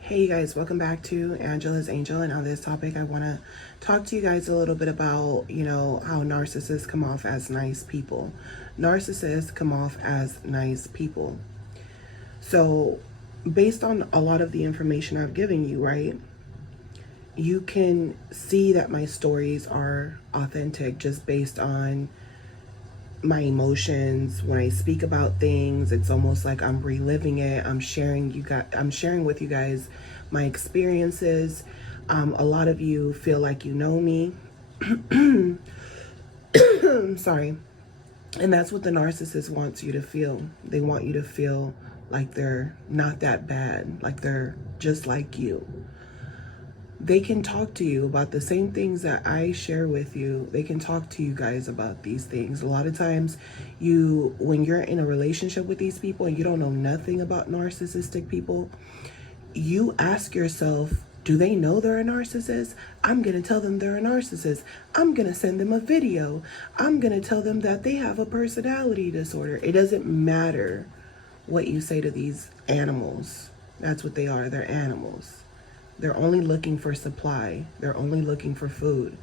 Hey you guys, welcome back to Angela's Angel, and on this topic I want to talk to you guys a little bit about, how narcissists come off as nice people. Narcissists come off as nice people. So based on a lot of the information I've given you, right, you can see that my stories are authentic just based on my emotions. When I speak about things, it's almost like I'm reliving it. I'm sharing with you guys my experiences. A lot of you feel like you know me. Sorry. And that's what the narcissist wants you to feel. They want you to feel like they're not that bad, like they're just like you. They can talk to you about the same things that I share with you. They can talk to you guys about these things. A lot of times when you're in a relationship with these people and you don't know nothing about narcissistic people, you ask yourself, do they know they're a narcissist? I'm going to tell them they're a narcissist. I'm going to send them a video. I'm going to tell them that they have a personality disorder. It doesn't matter what you say to these animals. That's what they are. They're animals. They're only looking for supply. They're only looking for food.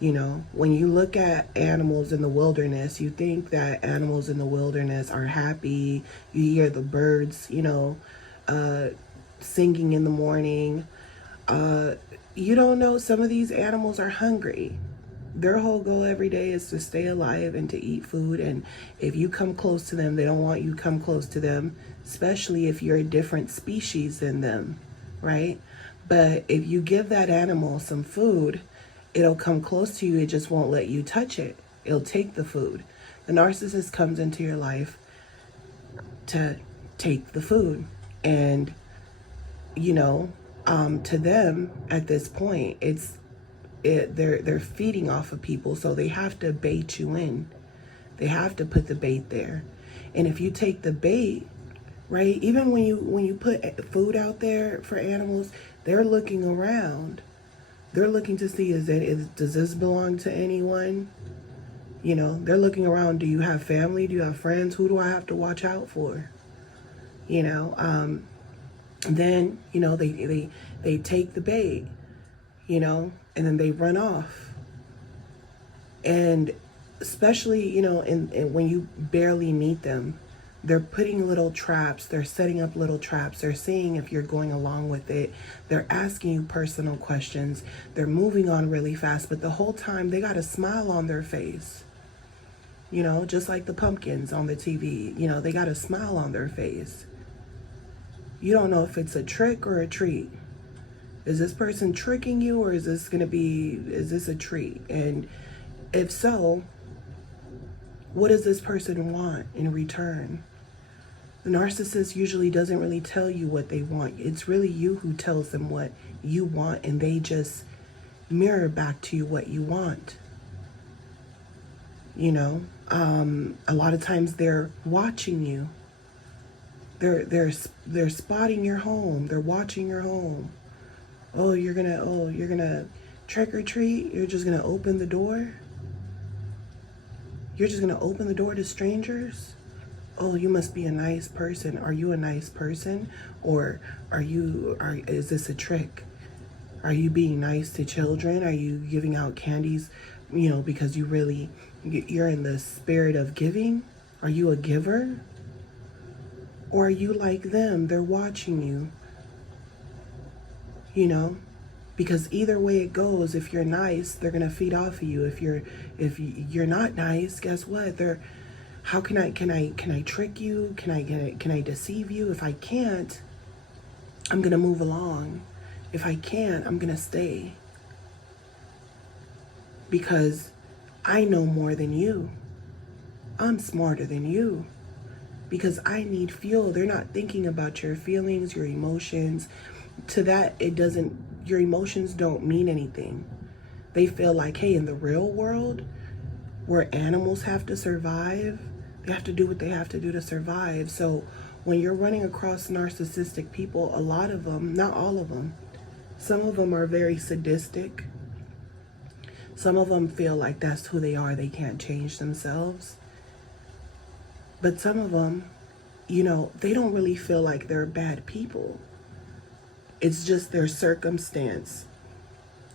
When you look at animals in the wilderness, you think that animals in the wilderness are happy. You hear the birds, singing in the morning. You don't know, some of these animals are hungry. Their whole goal every day is to stay alive and to eat food. And if you come close to them, they don't want you to come close to them, especially if you're a different species than them, right? But if you give that animal some food, it'll come close to you. It just won't let you touch it. It'll take the food. The narcissist comes into your life to take the food. And, to them at this point, they're feeding off of people. So they have to bait you in. They have to put the bait there. And if you take the bait, right, even when you put food out there for animals, they're looking around. They're looking to see, does this belong to anyone? They're looking around. Do you have family? Do you have friends? Who do I have to watch out for? Then, they take the bait, and then they run off. And especially, and when you barely meet them, they're putting little traps. They're setting up little traps. They're seeing if you're going along with it. They're asking you personal questions. They're moving on really fast, but the whole time they got a smile on their face. Just like the pumpkins on the TV. They got a smile on their face. You don't know if it's a trick or a treat. Is this person tricking you, or is this a treat? And if so, what does this person want in return? The narcissist usually doesn't really tell you what they want. It's really you who tells them what you want, and they just mirror back to you what you want. A lot of times they're watching you. They're spotting your home. They're watching your home. Oh, you're gonna trick or treat? You're just gonna open the door? You're just gonna open the door to strangers? Oh, you must be a nice person. Are you a nice person? Or is this a trick? Are you being nice to children? Are you giving out candies, because you're in the spirit of giving? Are you a giver? Or are you like them? They're watching you. Because either way it goes, if you're nice, they're gonna feed off of you. If you're not nice, guess what? How can I trick you? Can I deceive you? If I can't, I'm gonna move along. If I can't, I'm gonna stay. Because I know more than you. I'm smarter than you. Because I need fuel. They're not thinking about your feelings, your emotions. To that, your emotions don't mean anything. They feel like, hey, in the real world, where animals have to survive, they have to do what they have to do to survive. So when you're running across narcissistic people, a lot of them, not all of them, some of them are very sadistic. Some of them feel like that's who they are. They can't change themselves. But some of them, they don't really feel like they're bad people. It's just their circumstance.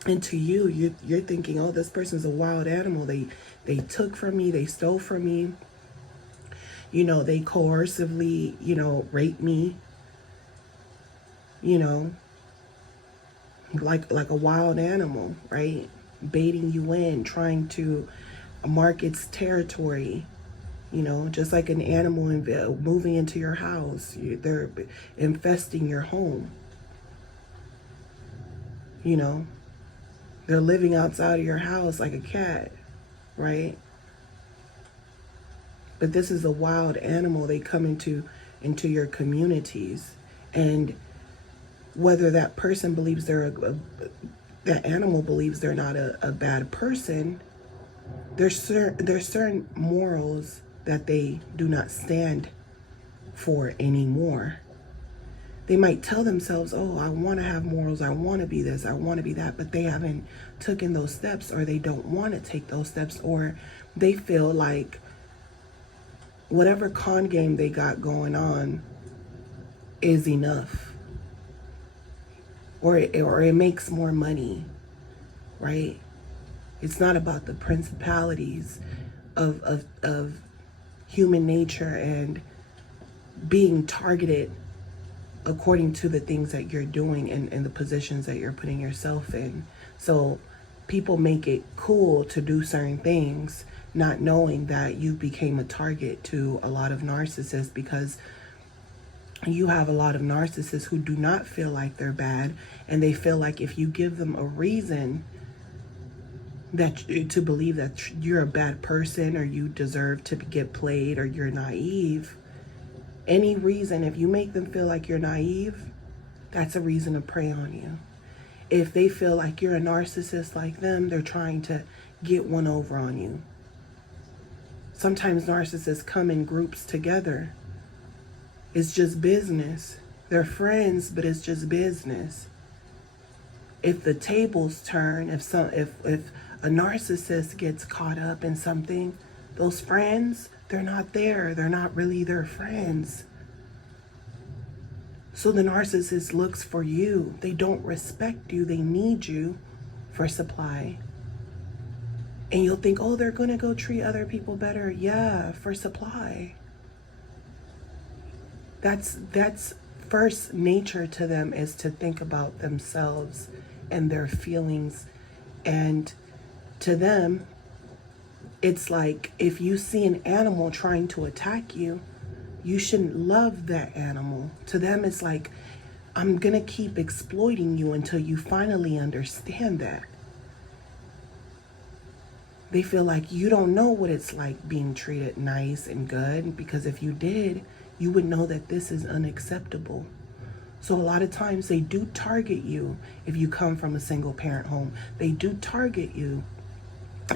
And to you, you're thinking, oh, this person's a wild animal. They took from me. They stole from me. They coercively, rape me. Like a wild animal, right? Baiting you in, trying to mark its territory, just like an animal moving into your house. They're infesting your home. They're living outside of your house like a cat, right? But this is a wild animal. They come into your communities, and whether that person believes that animal believes they're not a bad person, there's certain morals that they do not stand for anymore. They might tell themselves, oh, I want to have morals, I want to be this, I want to be that, but they haven't taken those steps, or they don't want to take those steps, or they feel like whatever con game they got going on is enough. Or it makes more money, right? It's not about the principalities of human nature and being targeted according to the things that you're doing and the positions that you're putting yourself in. So people make it cool to do certain things, not knowing that you became a target to a lot of narcissists, because you have a lot of narcissists who do not feel like they're bad, and they feel like if you give them a reason to believe that you're a bad person, or you deserve to get played, or you're naive, any reason, if you make them feel like you're naive, that's a reason to prey on you. If they feel like you're a narcissist like them, they're trying to get one over on you. Sometimes narcissists come in groups together. It's just business. They're friends, but it's just business. If the tables turn, if a narcissist gets caught up in something, those friends, they're not there. They're not really their friends. So the narcissist looks for you. They don't respect you. They need you for supply. And you'll think, oh, they're going to go treat other people better. Yeah, for supply. That's first nature to them, is to think about themselves and their feelings. And to them, it's like if you see an animal trying to attack you, you shouldn't love that animal. To them, it's like, I'm going to keep exploiting you until you finally understand that. They feel like you don't know what it's like being treated nice and good, because if you did, you would know that this is unacceptable. So a lot of times they do target you if you come from a single parent home. They do target you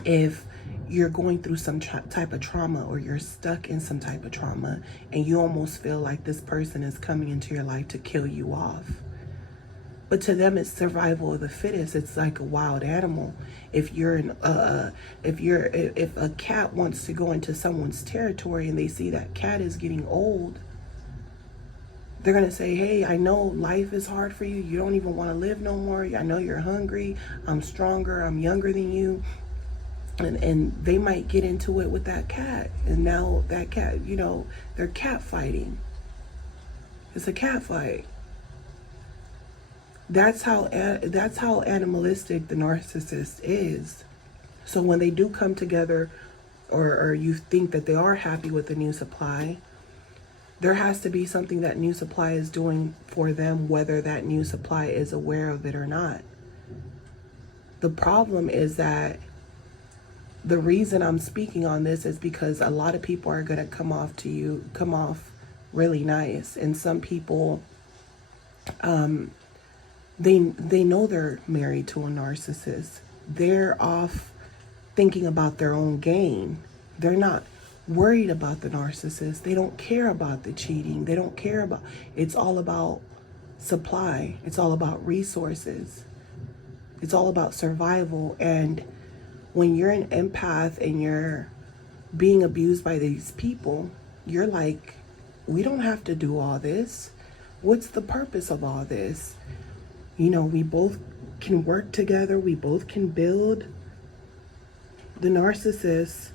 if you're going through some type of trauma, or you're stuck in some type of trauma, and you almost feel like this person is coming into your life to kill you off. But to them, it's survival of the fittest. It's like a wild animal. If a cat wants to go into someone's territory and they see that cat is getting old, they're gonna say, hey, I know life is hard for you. You don't even want to live no more. I know you're hungry. I'm stronger. I'm younger than you. And they might get into it with that cat. And now that cat, they're cat fighting. It's a cat fight. That's how animalistic the narcissist is. So when they do come together, or you think that they are happy with the new supply, there has to be something that new supply is doing for them, whether that new supply is aware of it or not. The problem is that the reason I'm speaking on this is because a lot of people are going to come off really nice. And some people, they know they're married to a narcissist. They're off thinking about their own gain. They're not worried about the narcissist. They don't care about the cheating. They don't care about, it's all about supply. It's all about resources. It's all about survival. And when you're an empath and you're being abused by these people, you're like, we don't have to do all this. What's the purpose of all this? You know, we both can work together. We both can build. The narcissists,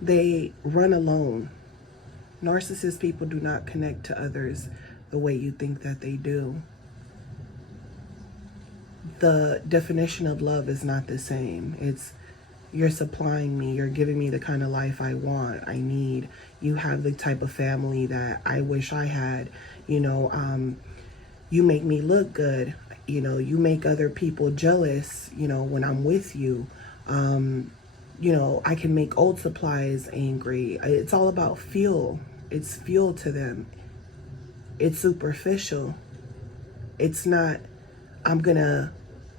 they run alone. Narcissist people do not connect to others the way you think that they do. The definition of love is not the same. It's, you're supplying me, you're giving me the kind of life I want, I need. You have the type of family that I wish I had. You know, you make me look good. You know, you make other people jealous, you know, when I'm with you. You know, I can make old supplies angry. It's all about fuel. It's fuel to them. It's superficial. It's not, I'm gonna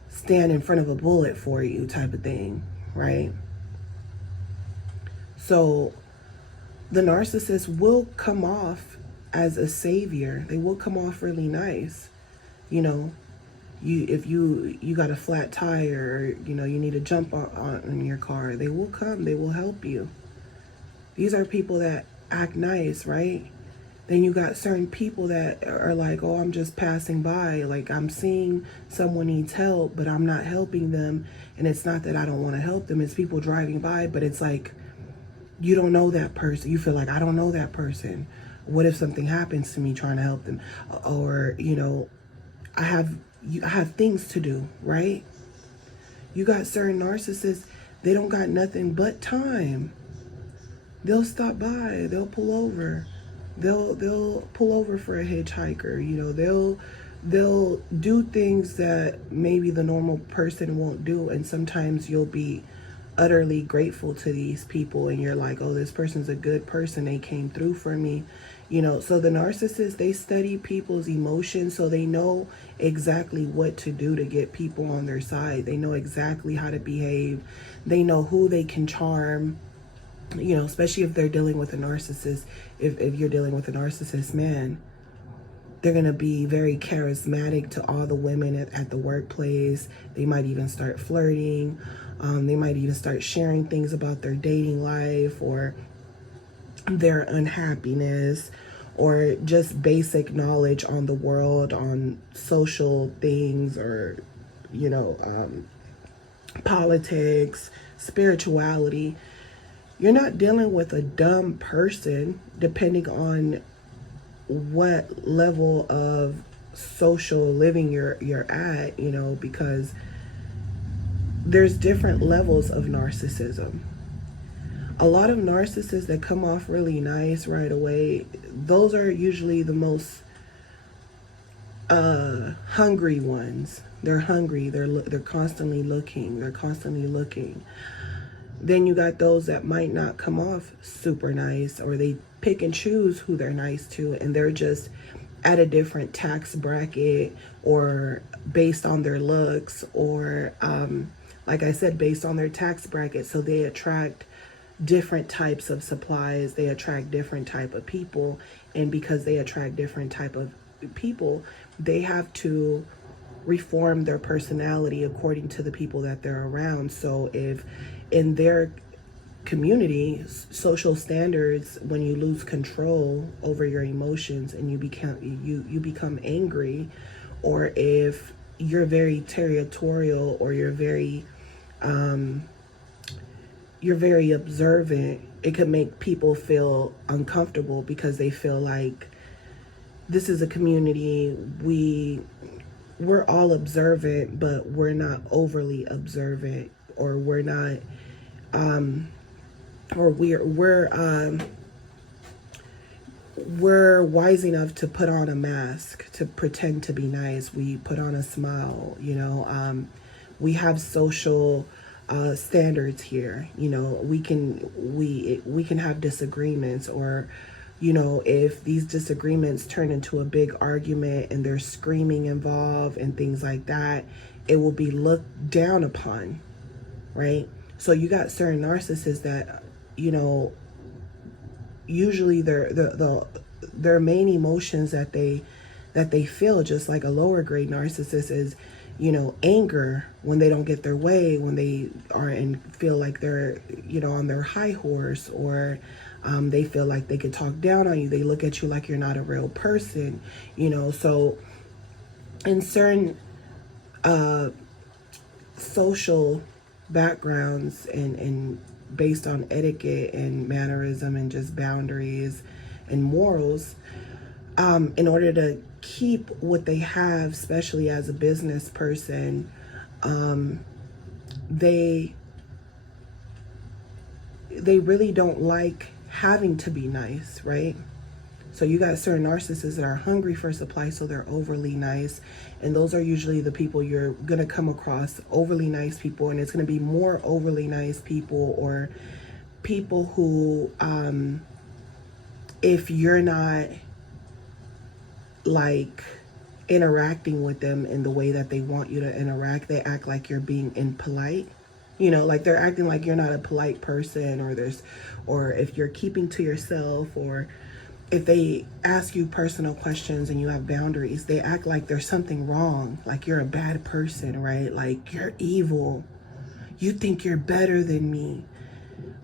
stand in front of a bullet for you type of thing, right? So the narcissist will come off as a savior. They will come off really nice. You know, if you got a flat tire, or, you know, you need a jump on your car, they will come, they will help you. These are people that act nice, right? Then you got certain people that are like, oh, I'm just passing by. Like, I'm seeing someone needs help, but I'm not helping them. And it's not that I don't want to help them. It's people driving by, but it's like, you don't know that person. You feel like, I don't know that person. What if something happens to me trying to help them? Or, you know, I have things to do, right? You got certain narcissists, they don't got nothing but time. They'll stop by, they'll pull over. They'll pull over for a hitchhiker, you know, they'll do things that maybe the normal person won't do. And sometimes you'll be utterly grateful to these people and you're like, oh, this person's a good person, they came through for me. You know, so the narcissists, they study people's emotions, so they know exactly what to do to get people on their side. They know exactly how to behave. They know who they can charm, you know, especially if they're dealing with a narcissist. If you're dealing with a narcissist man, they're going to be very charismatic to all the women at the workplace. They might even start flirting. They might even start sharing things about their dating life or their unhappiness, or just basic knowledge on the world, on social things, or, you know, politics, spirituality. You're not dealing with a dumb person, depending on what level of social living you're at, you know, because there's different levels of narcissism. A lot of narcissists that come off really nice right away, those are usually the most hungry ones. They're hungry. They're constantly looking. They're constantly looking. Then you got those that might not come off super nice, or they pick and choose who they're nice to, and they're just at a different tax bracket, or based on their looks, or like I said, based on their tax bracket. So they attract different types of supplies, they attract different type of people, and because they attract different type of people, they have to reform their personality according to the people that they're around. So if in their community, social standards, when you lose control over your emotions and you become angry, or if you're very territorial, or you're very observant, it could make people feel uncomfortable because they feel like this is a community, we're all observant, but we're not overly observant, or we're not or we're wise enough to put on a mask, to pretend to be nice. We put on a smile, you know. We have social standards here, you know. We can have disagreements, or if these disagreements turn into a big argument and there's screaming involved and things like that, it will be looked down upon, right? So you got certain narcissists that, usually their main emotions that they feel, just like a lower grade narcissist, is anger when they don't get their way, when they are and feel like they're on their high horse, or they feel like they could talk down on you. They look at you like you're not a real person, so in certain social backgrounds and based on etiquette and mannerism and just boundaries and morals, in order to keep what they have, especially as a business person, they really don't like having to be nice, right? So you got certain narcissists that are hungry for supply, so they're overly nice. And those are usually the people you're going to come across, overly nice people. And it's going to be more overly nice people, or people who, if you're not like interacting with them in the way that they want you to interact, they act like you're being impolite. Like they're acting like you're not a polite person, or if you're keeping to yourself, or if they ask you personal questions and you have boundaries, they act like there's something wrong, like you're a bad person, right? Like you're evil. You think you're better than me.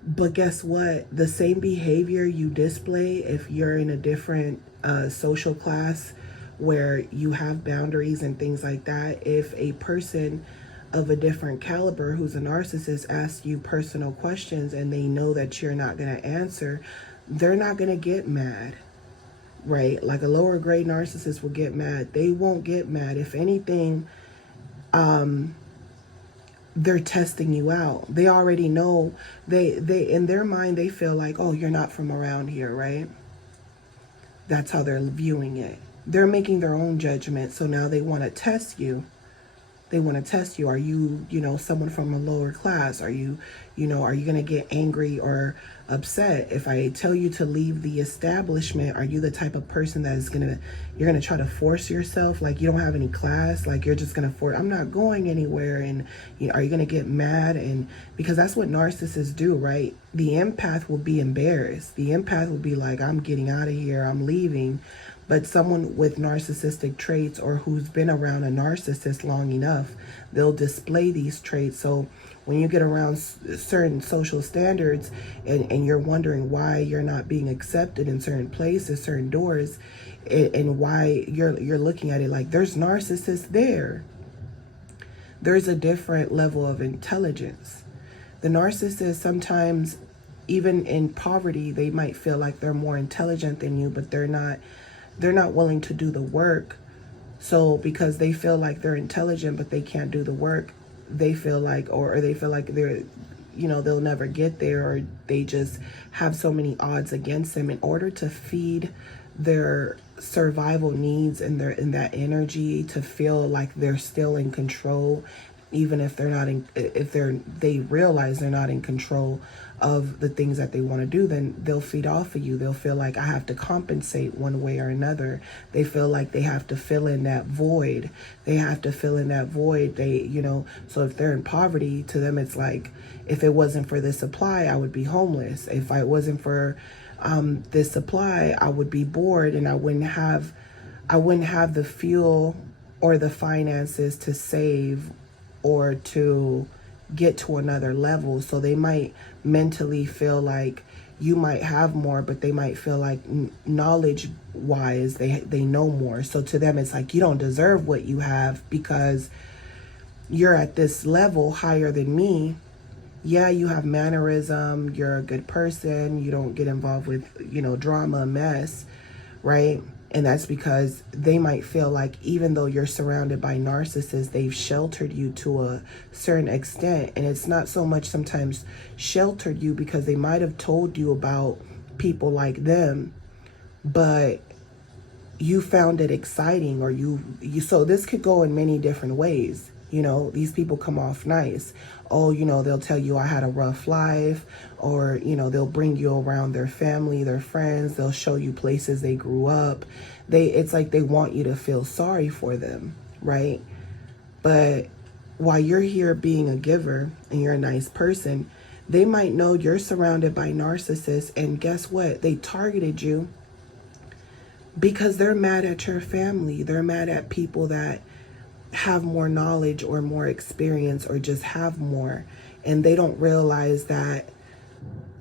But guess what? The same behavior you display if you're in a different social class where you have boundaries and things like that, if a person of a different caliber who's a narcissist asks you personal questions and they know that you're not going to answer, they're not going to get mad, right? Like a lower grade narcissist will get mad. They won't get mad. If anything, they're testing you out. They already know, they in their mind, they feel like, oh, you're not from around here, right? That's how they're viewing it. They're making their own judgment. So now they want to test you. They want to test you. Are you, someone from a lower class? Are you going to get angry or upset if I tell you to leave the establishment? Are you the type of person that is you're going to try to force yourself? Like you don't have any class, like you're just going to force, I'm not going anywhere. And are you going to get mad? And because that's what narcissists do, right? The empath will be embarrassed. The empath will be like, I'm getting out of here, I'm leaving. But someone with narcissistic traits, or who's been around a narcissist long enough, they'll display these traits. So when you get around certain social standards and you're wondering why you're not being accepted in certain places, certain doors, and why you're looking at it like there's narcissists there, there's a different level of intelligence. The narcissist, sometimes even in poverty, they might feel like they're more intelligent than you, but they're not willing to do the work. So because they feel like they're intelligent but they can't do the work, they feel like, or they feel like they're, they'll never get there, or they just have so many odds against them. In order to feed their survival needs and that energy to feel like they're still in control, even if they're not they realize they're not in control of the things that they want to do, then they'll feed off of you. They'll feel like I have to compensate one way or another. They feel like they have to fill in that void. They, so if they're in poverty, to them it's like, if it wasn't for this supply, I would be homeless. If I wasn't for this supply, I would be bored, and I wouldn't have the fuel or the finances to save or to get to another level. So they might mentally feel like you might have more, but they might feel like knowledge wise they know more. So to them it's like, you don't deserve what you have because you're at this level higher than me. Yeah, you have mannerism, you're a good person, you don't get involved with drama, mess, right? And that's because they might feel like even though you're surrounded by narcissists, they've sheltered you to a certain extent. And it's not so much sometimes sheltered you because they might have told you about people like them, but you found it exciting, or you so this could go in many different ways. You know, these people come off nice. Oh, you know, they'll tell you I had a rough life, or, you know, they'll bring you around their family, their friends. They'll show you places they grew up. It's like they want you to feel sorry for them, right? But while you're here being a giver and you're a nice person, they might know you're surrounded by narcissists, and guess what? They targeted you because they're mad at your family. They're mad at people that have more knowledge or more experience or just have more. And they don't realize that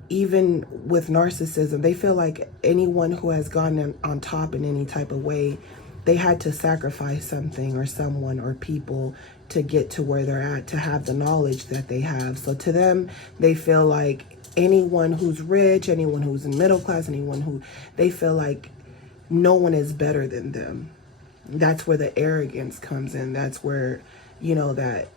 even with narcissism, they feel like anyone who has gone on top in any type of way, they had to sacrifice something or someone or people to get to where they're at, to have the knowledge that they have. So to them, they feel like anyone who's rich, anyone who's in middle class, they feel like no one is better than them. That's where the arrogance comes in. That's where, you know, that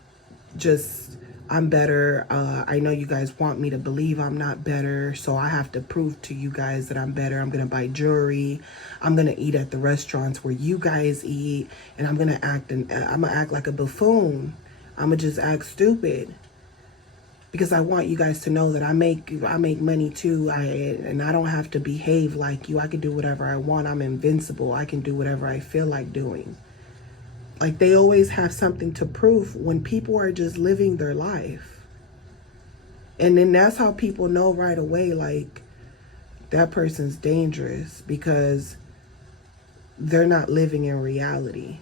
just, I'm better. I know you guys want me to believe I'm not better, so I have to prove to you guys that I'm better. I'm going to buy jewelry. I'm going to eat at the restaurants where you guys eat, and I'm going to act like a buffoon. I'm going to just act stupid because I want you guys to know that I make money too. And I don't have to behave like you. I can do whatever I want. I'm invincible. I can do whatever I feel like doing. Like, they always have something to prove when people are just living their life. And then that's how people know right away, like, that person's dangerous, because they're not living in reality.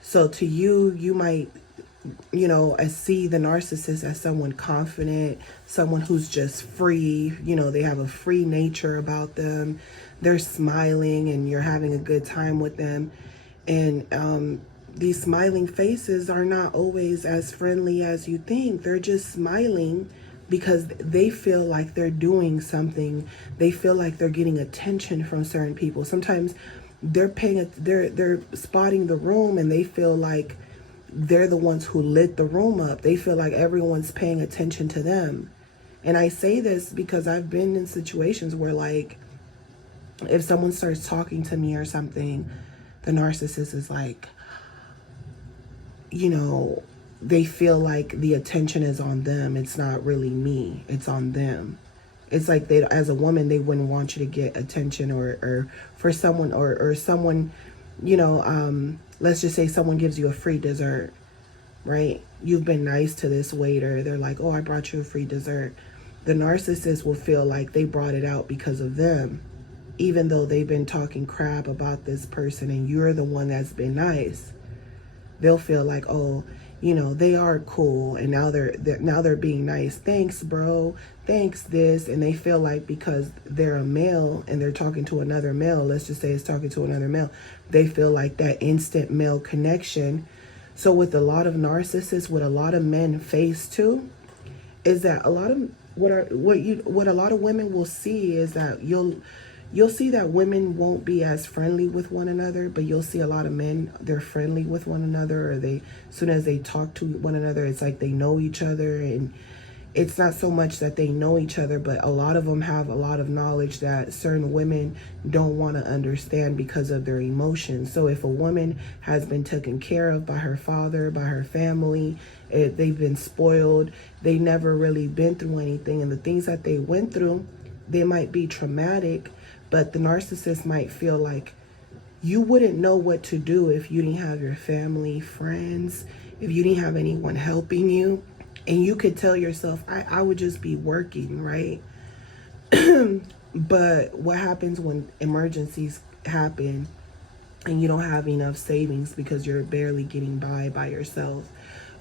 So to you, you might, you know, see the narcissist as someone confident, someone who's just free. You know, they have a free nature about them. They're smiling and you're having a good time with them. And these smiling faces are not always as friendly as you think.'re just smiling because they feel like they're doing something. They feel like they're getting attention from certain people. Sometimes they're spotting the room, and they feel like they're the ones who lit the room up. They feel like everyone's paying attention to them. And I say this because I've been in situations where, like, if someone starts talking to me or something, the narcissist is like, you know, they feel like the attention is on them. It's not really me. It's on them. It's like they, as a woman, they wouldn't want you to get attention or for someone or someone, you know, let's just say someone gives you a free dessert, right? You've been nice to this waiter. They're like, oh, I brought you a free dessert. The narcissist will feel like they brought it out because of them, even though they've been talking crap about this person and you're the one that's been nice. They'll feel like, oh, you know, they are cool, and now they're being nice. Thanks, bro. Thanks, this. And they feel like because they're a male and they're talking to another male, let's just say it's talking to another male, they feel like that instant male connection. So with a lot of narcissists, what a lot of men face too, is that a lot of what a lot of women will see is that you'll see that women won't be as friendly with one another, but you'll see a lot of men, they're friendly with one another, or as soon as they talk to one another, it's like they know each other. And it's not so much that they know each other, but a lot of them have a lot of knowledge that certain women don't want to understand because of their emotions. So if a woman has been taken care of by her father, by her family, they've been spoiled, they never really been through anything, and the things that they went through, they might be traumatic. But the narcissist might feel like you wouldn't know what to do if you didn't have your family, friends, if you didn't have anyone helping you. And you could tell yourself, I would just be working, right? But what happens when emergencies happen and you don't have enough savings because you're barely getting by yourself?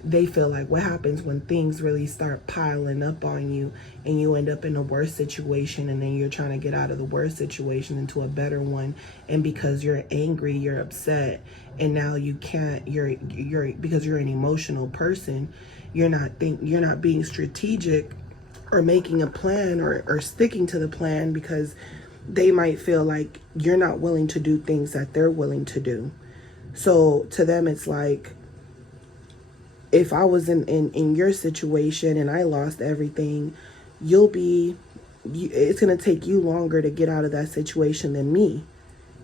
They feel like, what happens when things really start piling up on you and you end up in a worse situation, and then you're trying to get out of the worst situation into a better one, and because you're angry, you're upset, and now you can't, you're because you're an emotional person, you're not being strategic or making a plan or sticking to the plan, because they might feel like you're not willing to do things that they're willing to do. So to them, it's like, if I was in your situation and I lost everything, it's going to take you longer to get out of that situation than me.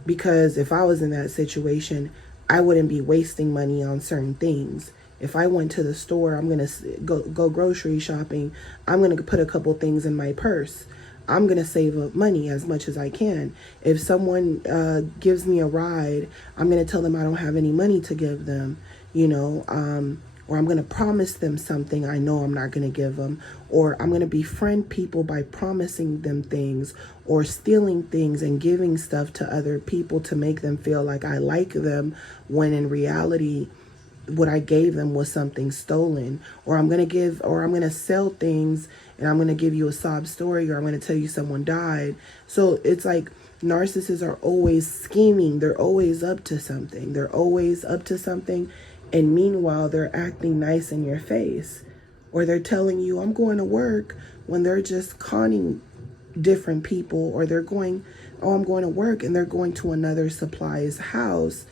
Because if I was in that situation, I wouldn't be wasting money on certain things. if I went to the store, I'm going to go grocery shopping, I'm going to put a couple things in my purse. I'm going to save up money as much as I can. If someone gives me a ride, I'm going to tell them I don't have any money to give them, or I'm going to promise them something I know I'm not going to give them, or I'm going to befriend people by promising them things or stealing things and giving stuff to other people to make them feel like I like them, when in reality, what I gave them was something stolen. Or I'm going to sell things and I'm going to give you a sob story, or I'm going to tell you someone died. So it's like narcissists are always scheming. They're always up to something. And meanwhile, they're acting nice in your face, or they're telling you, I'm going to work, when they're just conning different people, or they're going, oh, I'm going to work, and they're going to another supply's house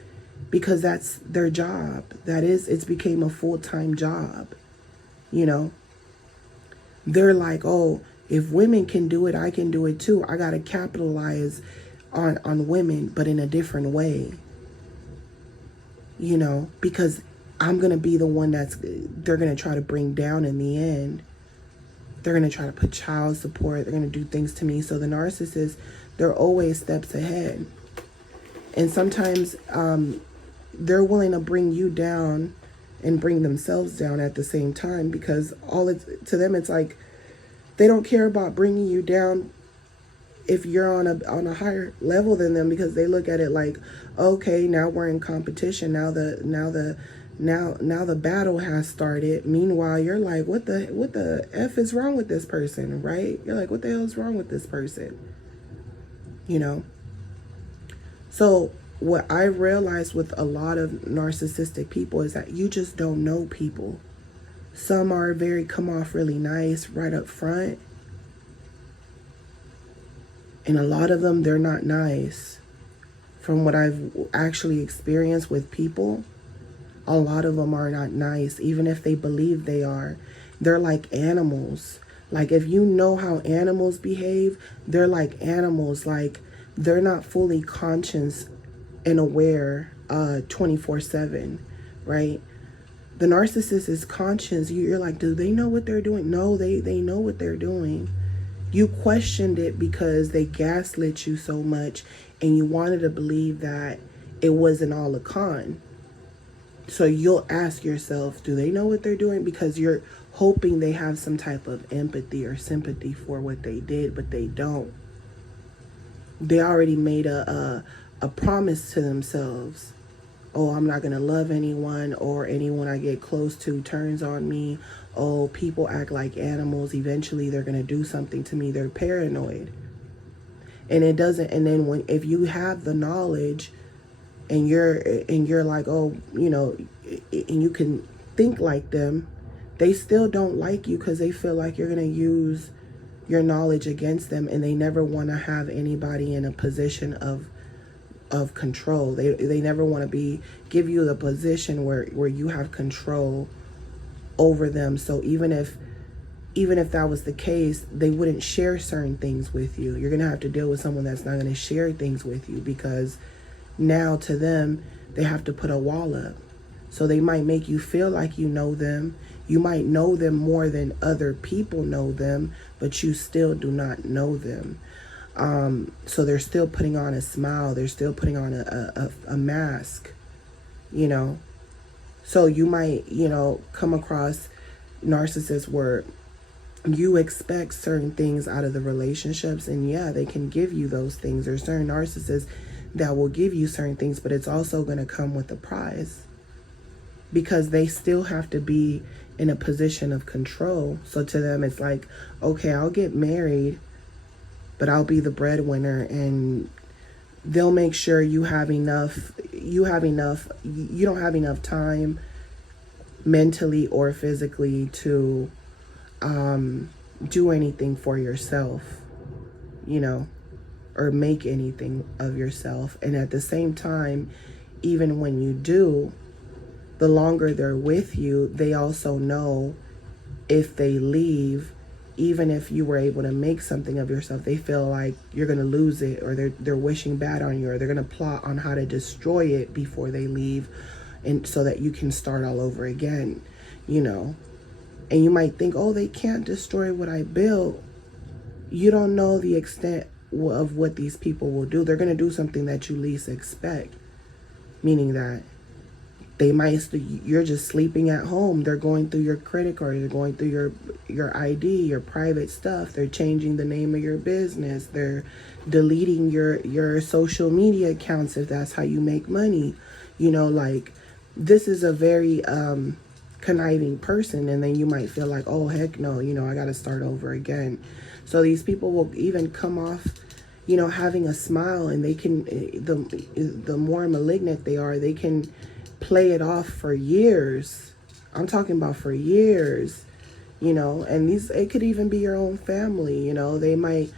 because that's their job. It's became a full-time job. They're like, oh, if women can do it, I can do it too. I got to capitalize on women, but in a different way. Because I'm going to be the one they're going to try to bring down in the end. They're going to try to put child support. They're going to do things to me. So the narcissists, they're always steps ahead. And sometimes they're willing to bring you down and bring themselves down at the same time, because to them, it's like they don't care about bringing you down if you're on a higher level than them, because they look at it like, okay, now we're in competition. Now the battle has started. Meanwhile, you're like, what the F is wrong with this person, right? You're like, what the hell is wrong with this person? So what I realized with a lot of narcissistic people is that you just don't know people. Some come off really nice right up front. And a lot of them, they're not nice. From what I've actually experienced with people, a lot of them are not nice, even if they believe they are. They're like animals. Like, if you know how animals behave, they're like animals. Like, they're not fully conscious and aware 24/7, right? The narcissist is conscious. You're like, do they know what they're doing? No, they know what they're doing. You questioned it because they gaslit you so much and you wanted to believe that it wasn't all a con. So you'll ask yourself, do they know what they're doing? Because you're hoping they have some type of empathy or sympathy for what they did, but they don't. They already made a promise to themselves. Oh, I'm not going to love anyone, or anyone I get close to turns on me. Oh, people act like animals. Eventually they're going to do something to me. They're paranoid. And it doesn't, and then if you have the knowledge and you're like, oh, and you can think like them, they still don't like you because they feel like you're going to use your knowledge against them, and they never want to have anybody in a position of control. They never want to give you the position where you have control over them. So even if that was the case, they wouldn't share certain things with you. You're going to have to deal with someone that's not going to share things with you, because now to them, they have to put a wall up. So they might make you feel like you know them. You might know them more than other people know them, but you still do not know them. So they're still putting on a smile. They're still putting on a mask, So you might, come across narcissists where you expect certain things out of the relationships, and yeah, they can give you those things. There's certain narcissists that will give you certain things, but it's also going to come with a prize, because they still have to be in a position of control. So to them, it's like, okay, I'll get married, but I'll be the breadwinner, and they'll make sure you don't have enough time mentally or physically to do anything for yourself, or make anything of yourself. And at the same time, even when you do, the longer they're with you, they also know if they leave, even if you were able to make something of yourself, they feel like you're going to lose it, or they're wishing bad on you, or they're going to plot on how to destroy it before they leave. and so that you can start all over again, you know. And you might think, oh, they can't destroy what I built. You don't know the extent of what these people will do. They're going to do something that you least expect, meaning that they might, you're just sleeping at home. They're going through your credit card. They're going through your ID, your private stuff. They're changing the name of your business. They're deleting your social media accounts if that's how you make money. You know, like, this is a very conniving person. And then you might feel like, oh, heck no, you know, I got to start over again. So these people will even come off, you know, having a smile, and they can, the more malignant they are, they can play it off for years. I'm talking about for years, you know. And it could even be your own family, you know. They might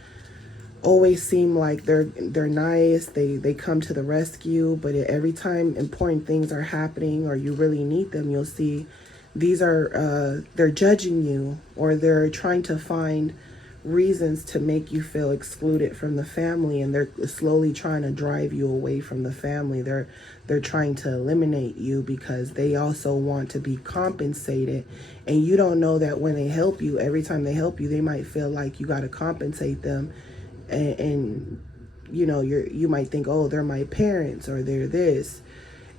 always seem like they're nice, they come to the rescue, but every time important things are happening or you really need them, you'll see these are they're judging you, or they're trying to find reasons to make you feel excluded from the family, and they're slowly trying to drive you away from the family. They're trying to eliminate you because they also want to be compensated. And you don't know that when they help you, every time they help you, they might feel like you got to compensate them. And you know, you might think, oh, they're my parents, or they're this.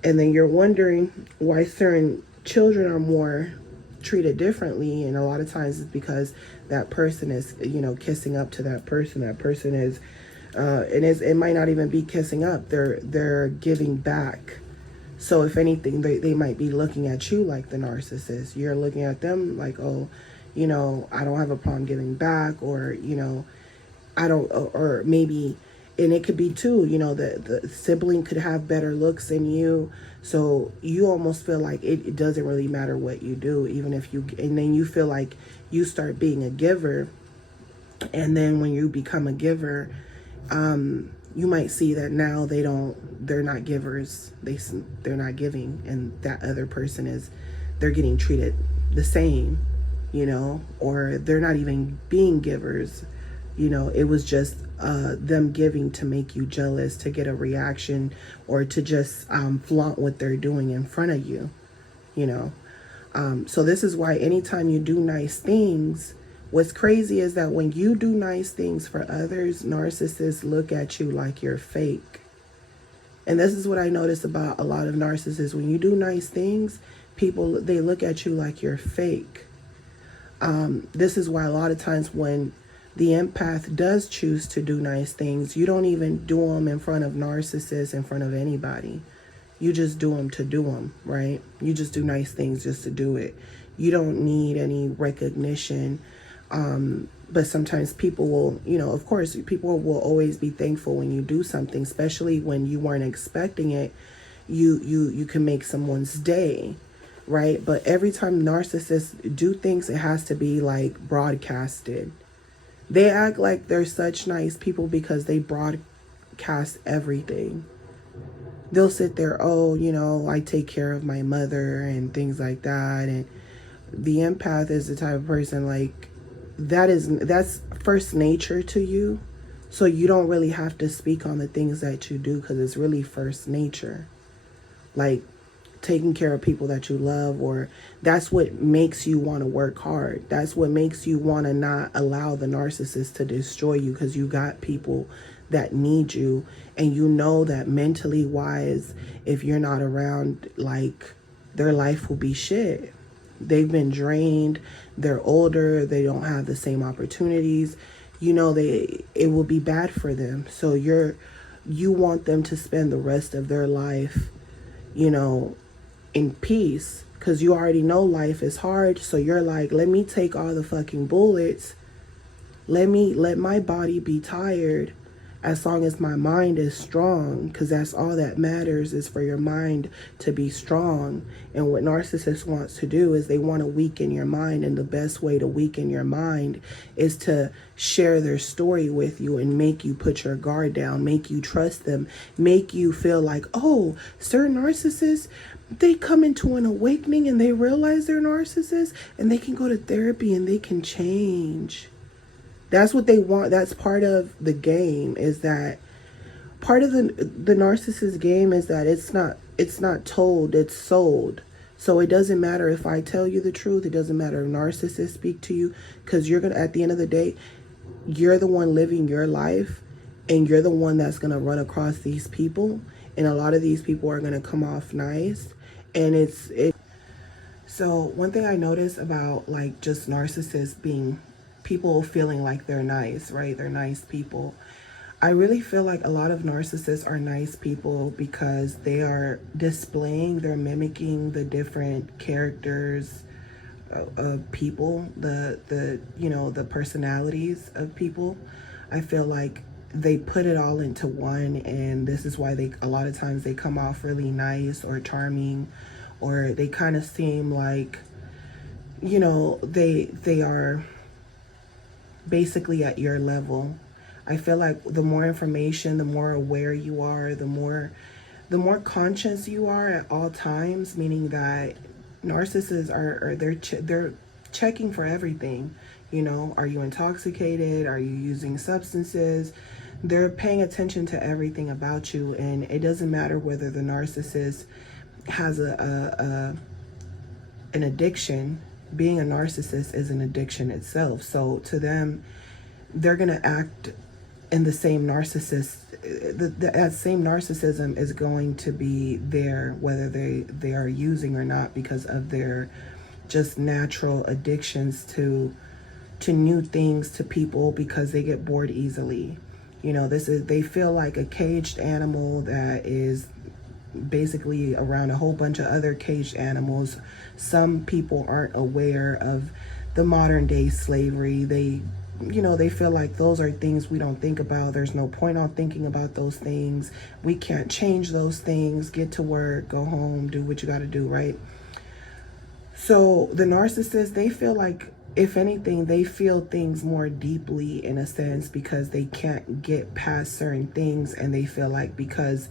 And then you're wondering why certain children are more treated differently. And a lot of times it's because that person is, you know, kissing up to that person. That person is it might not even be kissing up, they're giving back. So if anything, they might be looking at you like the narcissist. You're looking at them like, oh, you know, I don't have a problem giving back, or, you know, I don't, or maybe, and it could be too, you know, the sibling could have better looks than you. So you almost feel like it doesn't really matter what you do, even if you, and then you feel like you start being a giver. And then when you become a giver, you might see that now they're not givers. They're not giving. And that other person they're getting treated the same, you know, or they're not even being givers. You know, it was just them giving to make you jealous, to get a reaction, or to just flaunt what they're doing in front of you, you know. So this is why anytime you do nice things, what's crazy is that when you do nice things for others, narcissists look at you like you're fake. And this is what I notice about a lot of narcissists. When you do nice things, people, they look at you like you're fake. This is why a lot of times when the empath does choose to do nice things, you don't even do them in front of narcissists, in front of anybody. You just do them to do them, right? You just do nice things just to do it. You don't need any recognition. But sometimes people will, you know, of course, people will always be thankful when you do something, especially when you weren't expecting it. You can make someone's day, right? But every time narcissists do things, it has to be like broadcasted. They act like they're such nice people because they broadcast everything. They'll sit there, oh, you know, I take care of my mother and things like that. And the empath is the type of person, like, that's first nature to you. So you don't really have to speak on the things that you do because it's really first nature. Like taking care of people that you love, or that's what makes you want to work hard. That's what makes you want to not allow the narcissist to destroy you, because you got people that need you, and you know that mentally wise, if you're not around, like, their life will be shit. They've been drained, they're older, they don't have the same opportunities, you know, it will be bad for them. So you want them to spend the rest of their life, you know, in peace, because you already know life is hard. So you're like, let me take all the fucking bullets, let my body be tired, as long as my mind is strong, because that's all that matters, is for your mind to be strong. And what narcissists wants to do is they want to weaken your mind, and the best way to weaken your mind is to share their story with you and make you put your guard down, make you trust them, make you feel like, oh, certain narcissists, they come into an awakening and they realize they're narcissists, and they can go to therapy and they can change. That's what they want. That's part of the game, is that part of the narcissist game is that it's not it's not told, it's sold. So it doesn't matter if I tell you the truth. It doesn't matter if narcissists speak to you, because you're gonna, at the end of the day, you're the one living your life, and you're the one that's gonna run across these people, and a lot of these people are gonna come off nice, and it. So one thing I notice about like just narcissists being people feeling like they're nice, right? They're nice people. I really feel like a lot of narcissists are nice people because they are displaying, they're mimicking the different characters of people, the you know, the personalities of people. I feel like they put it all into one, and this is why they, a lot of times they come off really nice or charming, or they kind of seem like, you know, they are basically at your level. I feel like the more information, the more aware you are, the more conscious you are at all times, meaning that narcissists are they're checking for everything. You know, are you intoxicated? Are you using substances? They're paying attention to everything about you, and it doesn't matter whether the narcissist has an addiction. Being a narcissist is an addiction itself. So to them, they're gonna act in the same narcissist. That same narcissism is going to be there whether they are using or not, because of their just natural addictions to new things, to people, because they get bored easily. You know, they feel like a caged animal that is basically around a whole bunch of other caged animals. Some people aren't aware of the modern day slavery. They, you know, they feel like those are things we don't think about. There's no point on thinking about those things. We can't change those things. Get to work, go home, do what you got to do, right? So the narcissists, they feel like, if anything, they feel things more deeply in a sense, because they can't get past certain things, and they feel like, because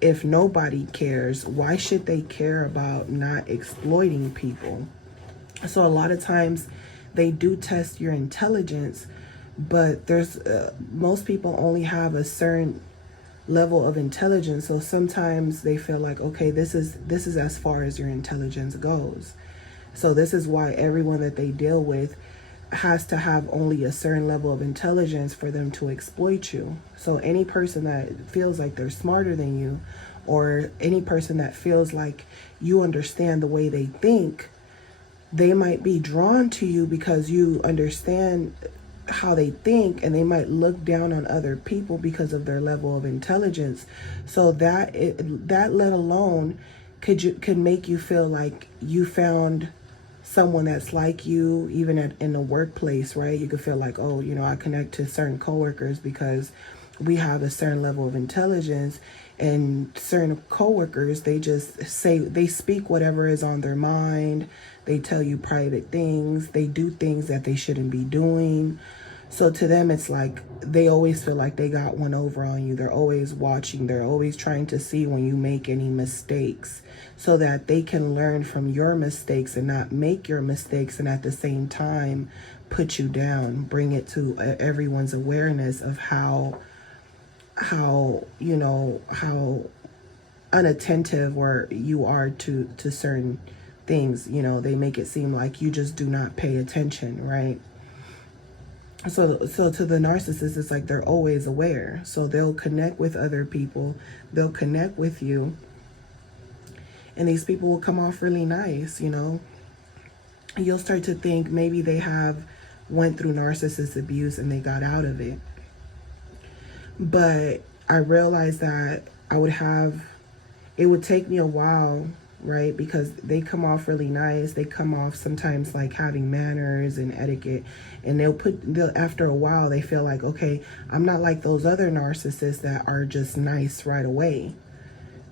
if nobody cares, why should they care about not exploiting people? So a lot of times they do test your intelligence, but there's most people only have a certain level of intelligence. So sometimes they feel like, okay, this is as far as your intelligence goes. So this is why everyone that they deal with has to have only a certain level of intelligence for them to exploit you. So any person that feels like they're smarter than you, or any person that feels like you understand the way they think, they might be drawn to you because you understand how they think, and they might look down on other people because of their level of intelligence. So that let alone could make you feel like you found someone that's like you, even in the workplace, right? You could feel like, oh, you know, I connect to certain coworkers because we have a certain level of intelligence, and certain coworkers, they just say, they speak whatever is on their mind. They tell you private things. They do things that they shouldn't be doing. So to them, it's like they always feel like they got one over on you. They're always watching. They're always trying to see when you make any mistakes, so that they can learn from your mistakes and not make your mistakes, and at the same time put you down, bring it to everyone's awareness of how you know, how unattentive or you are to certain things. You know, they make it seem like you just do not pay attention, right? So to the narcissist, it's like they're always aware. So they'll connect with other people, they'll connect with you, and these people will come off really nice. You know, you'll start to think maybe they have went through narcissist abuse and they got out of it. But I realized that it would take me a while, right? Because they come off really nice. They come off sometimes like having manners and etiquette, and after a while they feel like, okay, I'm not like those other narcissists that are just nice right away.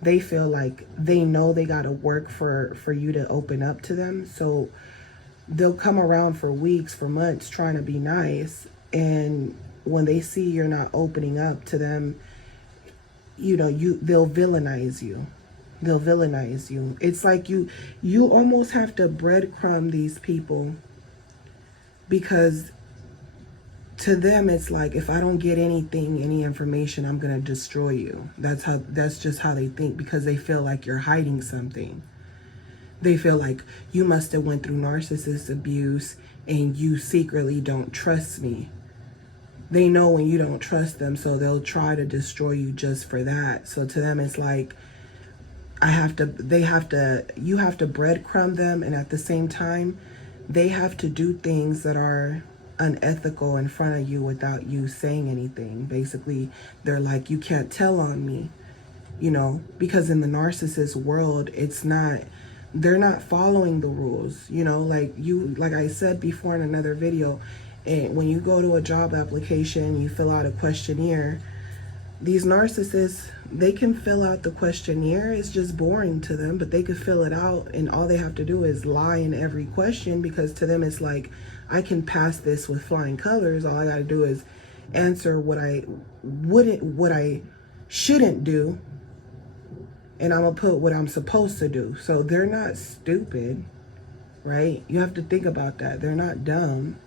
They feel like they know they got to work for you to open up to them. So they'll come around for weeks, for months, trying to be nice, and when they see you're not opening up to them, you know, they'll villainize you. They'll villainize you. It's like you almost have to breadcrumb these people, because to them, it's like, if I don't get any information, I'm gonna destroy you. That's just how they think, because they feel like you're hiding something. They feel like you must have went through narcissist abuse and you secretly don't trust me. They know when you don't trust them, so they'll try to destroy you just for that. So to them, it's like, you have to breadcrumb them, and at the same time, they have to do things that are unethical in front of you without you saying anything. Basically, they're like, you can't tell on me, because in the narcissist world, they're not following the rules, like I said before in another video. And when you go to a job application, you fill out a questionnaire. These narcissists, they can fill out the questionnaire. It's just boring to them, but they could fill it out, and all they have to do is lie in every question, because to them it's like, I can pass this with flying colors. All I got to do is answer what I shouldn't do, and I'm gonna put what I'm supposed to do. So they're not stupid, right? You have to think about that. They're not dumb.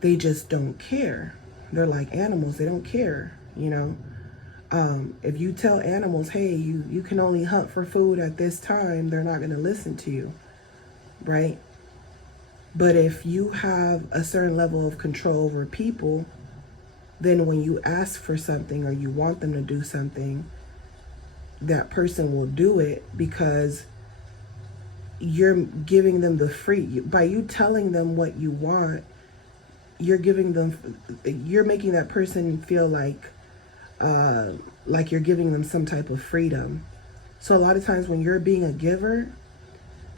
They just don't care. They're like animals. They don't care, If you tell animals, hey, you can only hunt for food at this time, they're not going to listen to you, right? But if you have a certain level of control over people, then when you ask for something or you want them to do something, that person will do it, because you're giving them by you telling them what you want, you're making that person feel like you're giving them some type of freedom. So a lot of times when you're being a giver,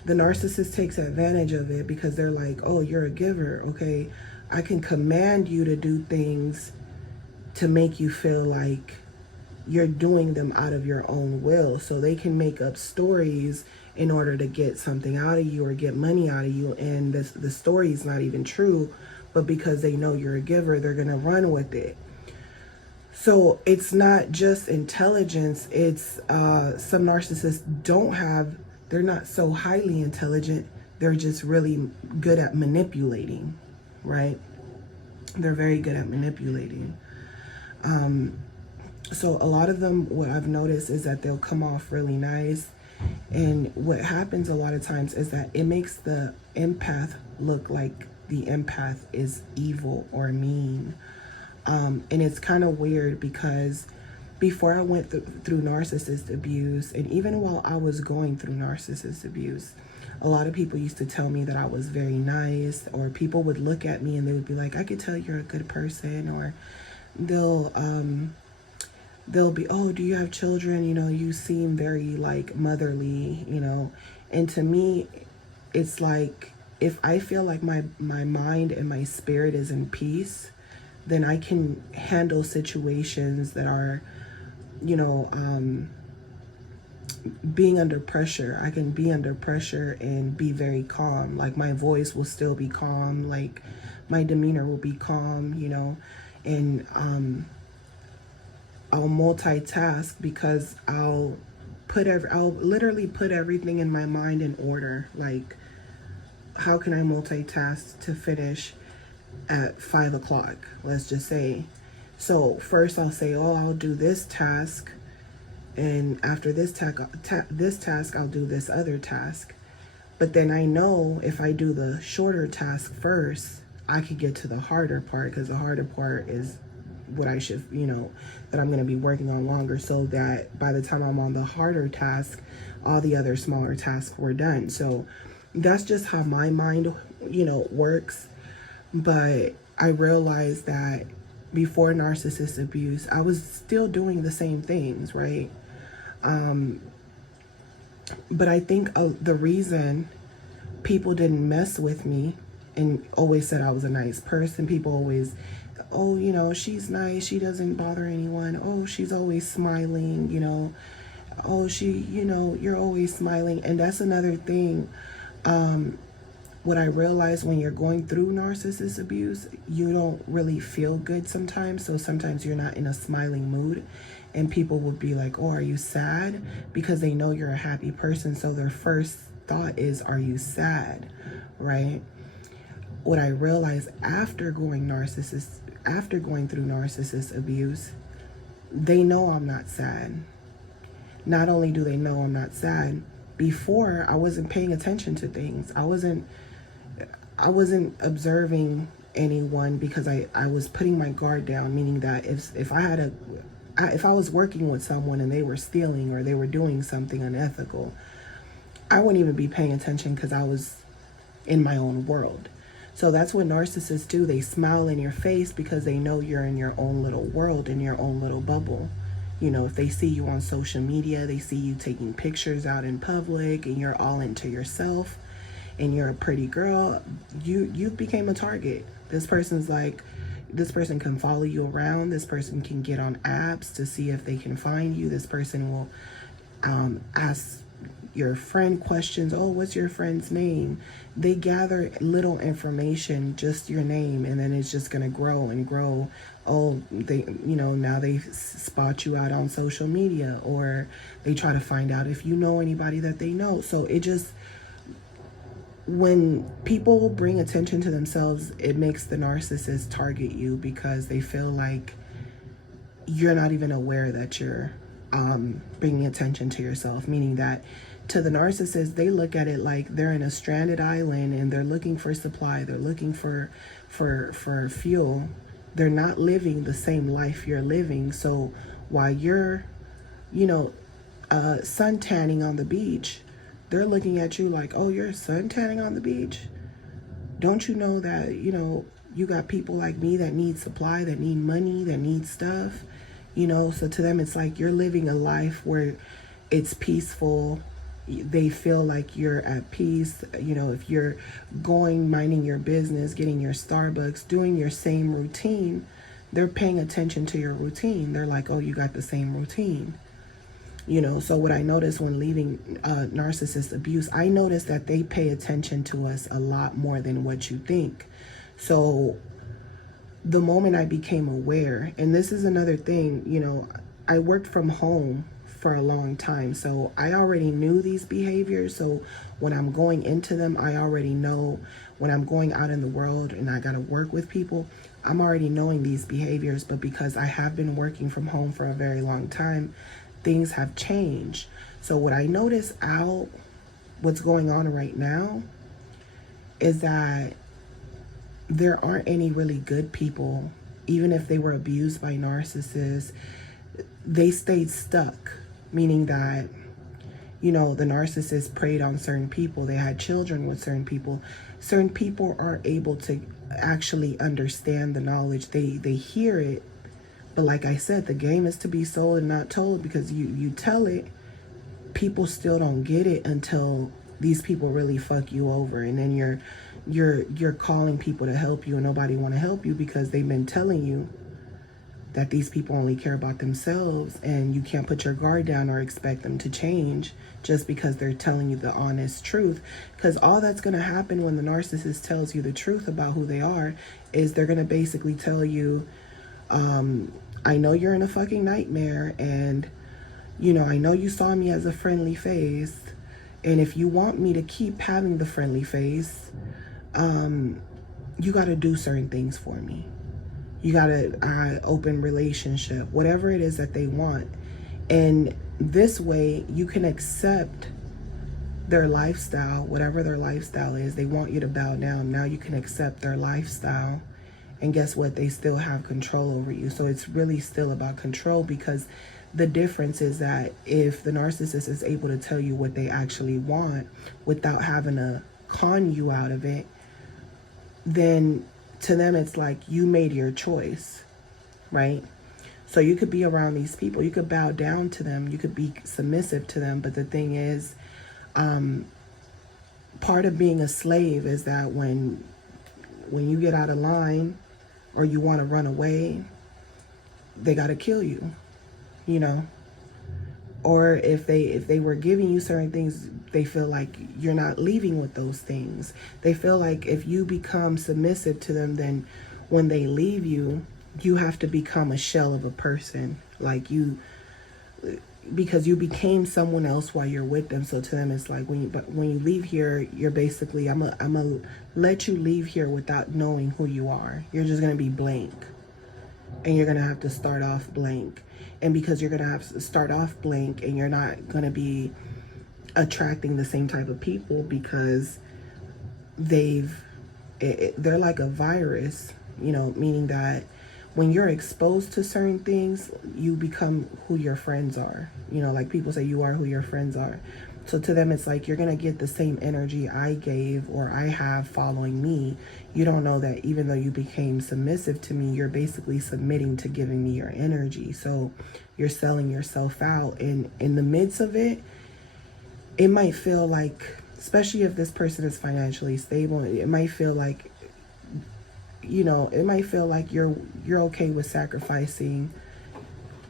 the narcissist takes advantage of it, because they're like, oh, you're a giver. Okay, I can command you to do things to make you feel like you're doing them out of your own will. So they can make up stories in order to get something out of you or get money out of you. And the story is not even true, but because they know you're a giver, they're going to run with it. So it's not just intelligence. It's some narcissists they're not so highly intelligent. They're just really good at manipulating, right? They're very good at manipulating. So a lot of them, what I've noticed is that they'll come off really nice. And what happens a lot of times is that it makes the empath look like the empath is evil or mean. And it's kind of weird, because before I went through narcissist abuse, and even while I was going through narcissist abuse, a lot of people used to tell me that I was very nice, or people would look at me and they would be like, I could tell you're a good person, or they'll be, oh, do you have children? You seem very like motherly, and to me, it's like, if I feel like my mind and my spirit is in peace, then I can handle situations that are, being under pressure. I can be under pressure and be very calm. Like, my voice will still be calm. Like, my demeanor will be calm, and I'll multitask, because I'll literally put everything in my mind in order. Like, how can I multitask to finish at 5 o'clock, let's just say? So first I'll say, oh, I'll do this task, and after this task I'll do this other task. But then I know if I do the shorter task first, I could get to the harder part, because the harder part is what I should, that I'm going to be working on longer, so that by the time I'm on the harder task, all the other smaller tasks were done. So that's just how my mind, works. But I realized that before narcissist abuse, I was still doing the same things, right? But I think the reason people didn't mess with me and always said I was a nice person, people always, oh, she's nice, she doesn't bother anyone, oh, she's always smiling, oh, you're always smiling. And that's another thing. What I realized, when you're going through narcissist abuse, you don't really feel good sometimes. So sometimes you're not in a smiling mood, and people will be like, oh, are you sad? Because they know you're a happy person. So their first thought is, are you sad? Right? what I realized after going through narcissist abuse, they know I'm not sad. Not only do they know I'm not sad, before I wasn't paying attention to things. I wasn't observing anyone because I was putting my guard down, meaning that if I was working with someone and they were stealing or they were doing something unethical, I wouldn't even be paying attention because I was in my own world. So that's what narcissists do. They smile in your face because they know you're in your own little world, in your own little bubble. You know, if they see you on social media, they see you taking pictures out in public and you're all into yourself and you're a pretty girl, you became a target. This person can follow you around. This person can get on apps to see if they can find you. This person will ask your friend questions. Oh, what's your friend's name? They gather little information, just your name, and then it's just going to grow and grow. Oh, now they spot you out on social media, or they try to find out if you know anybody that they know. So when people bring attention to themselves, it makes the narcissist target you because they feel like you're not even aware that you're bringing attention to yourself, meaning that to the narcissist, they look at it like they're in a stranded island and they're looking for supply. They're looking for fuel. They're not living the same life you're living. So while you're, sun tanning on the beach, they're looking at you like, oh, you're sun tanning on the beach? Don't you know that, you got people like me that need supply, that need money, that need stuff? So to them, it's like you're living a life where it's peaceful. They feel like you're at peace. If you're going, minding your business, getting your Starbucks, doing your same routine, they're paying attention to your routine. They're like, oh, you got the same routine. So what I noticed when leaving narcissist abuse, I noticed that they pay attention to us a lot more than what you think. So the moment I became aware, and this is another thing, I worked from home for a long time, so I already knew these behaviors. So when I'm going into them, I already know. When I'm going out in the world and I got to work with people, I'm already knowing these behaviors. But because I have been working from home for a very long time, things have changed. So what I notice what's going on right now is that there aren't any really good people. Even if they were abused by narcissists, they stayed stuck, meaning that, the narcissist preyed on certain people. They had children with certain people. Certain people aren't able to actually understand the knowledge. They hear it, but like I said, the game is to be sold and not told, because you tell it, people still don't get it until these people really fuck you over, and then you're calling people to help you and nobody want to help you because they've been telling you that these people only care about themselves, and you can't put your guard down or expect them to change just because they're telling you the honest truth. Because all that's going to happen when the narcissist tells you the truth about who they are is they're going to basically tell you, I know you're in a fucking nightmare, and I know you saw me as a friendly face, and if you want me to keep having the friendly face, you got to do certain things for me. You got to open relationship, whatever it is that they want. And this way you can accept their lifestyle, whatever their lifestyle is. They want you to bow down. Now you can accept their lifestyle. And guess what? They still have control over you. So it's really still about control, because the difference is that if the narcissist is able to tell you what they actually want without having to con you out of it, then to them it's like you made your choice, right? So you could be around these people, you could bow down to them, you could be submissive to them, but the thing is, part of being a slave is that when you get out of line or you want to run away, they got to kill you, or if they were giving you certain things, they feel like you're not leaving with those things. They feel like if you become submissive to them, then when they leave you, you have to become a shell of a person. Like because you became someone else while you're with them. So to them, it's like when you leave here, you're basically, I'm a let you leave here without knowing who you are. You're just gonna be blank, and you're gonna have to start off blank. And because you're gonna have to start off blank, and you're not gonna be attracting the same type of people, because they're like a virus, meaning that when you're exposed to certain things, you become who your friends are. Like people say, you are who your friends are. So to them, it's like you're going to get the same energy I gave or I have following me. You don't know that even though you became submissive to me, you're basically submitting to giving me your energy. So you're selling yourself out. And in the midst of it, it might feel like, especially if this person is financially stable, it might feel like, it might feel like you're okay with sacrificing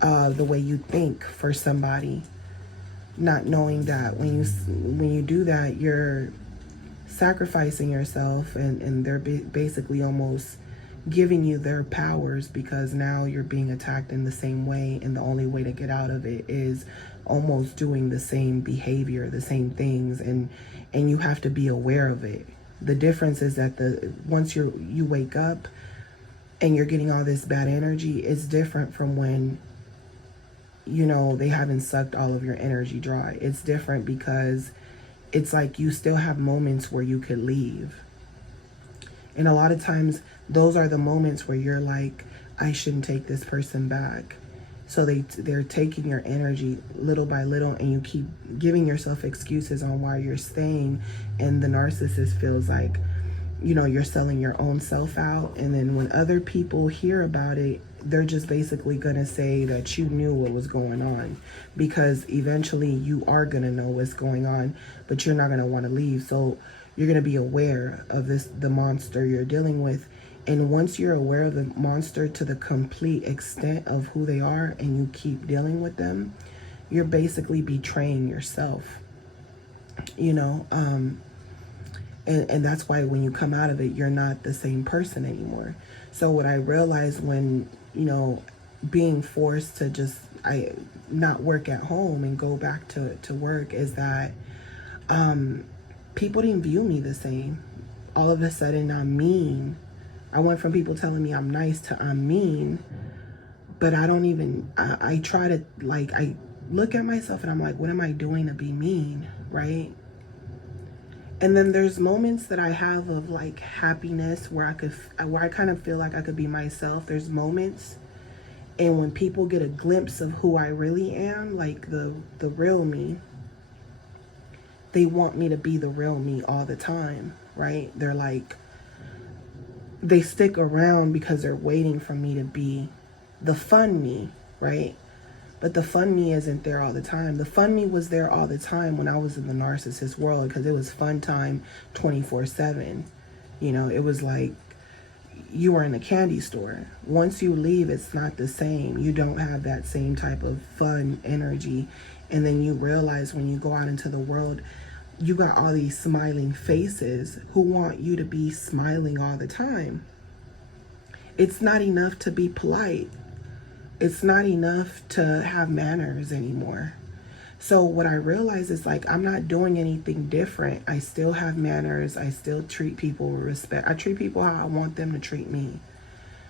the way you think for somebody, not knowing that when you do that, you're sacrificing yourself, and they're basically almost giving you their powers, because now you're being attacked in the same way, and the only way to get out of it is almost doing the same behavior, the same things, and you have to be aware of it. The difference is that once you wake up and you're getting all this bad energy, it's different from when they haven't sucked all of your energy dry. It's different because it's like you still have moments where you could leave. And a lot of times those are the moments where you're like, I shouldn't take this person back. So they're taking your energy little by little, and you keep giving yourself excuses on why you're staying. And the narcissist feels like, you're selling your own self out. And then when other people hear about it, they're just basically going to say that you knew what was going on, because eventually you are going to know what's going on, but you're not going to want to leave. So you're going to be aware of the monster you're dealing with. And once you're aware of the monster to the complete extent of who they are, and you keep dealing with them, you're basically betraying yourself, and that's why when you come out of it, you're not the same person anymore. So what I realized when, being forced to just not work at home and go back to work, is that people didn't view me the same. All of a sudden, I'm mean. I went from people telling me I'm nice to I'm mean, but I try to, I look at myself and I'm like, what am I doing to be mean, right? And then there's moments that I have of like happiness where I kind of feel like I could be myself. There's moments, and when people get a glimpse of who I really am, like the real me, they want me to be the real me all the time, right? They're like, they stick around because they're waiting for me to be the fun me, right? But the fun me isn't there all the time. The fun me was there all the time when I was in the narcissist world, because it was fun time 24/7. It was like you were in a candy store. Once you leave, it's not the same. You don't have that same type of fun energy. And then you realize when you go out into the world, you got all these smiling faces who want you to be smiling all the time. It's not enough to be polite. It's not enough to have manners anymore. So what I realize is, like, I'm not doing anything different. I still have manners. I still treat people with respect. I treat people how I want them to treat me.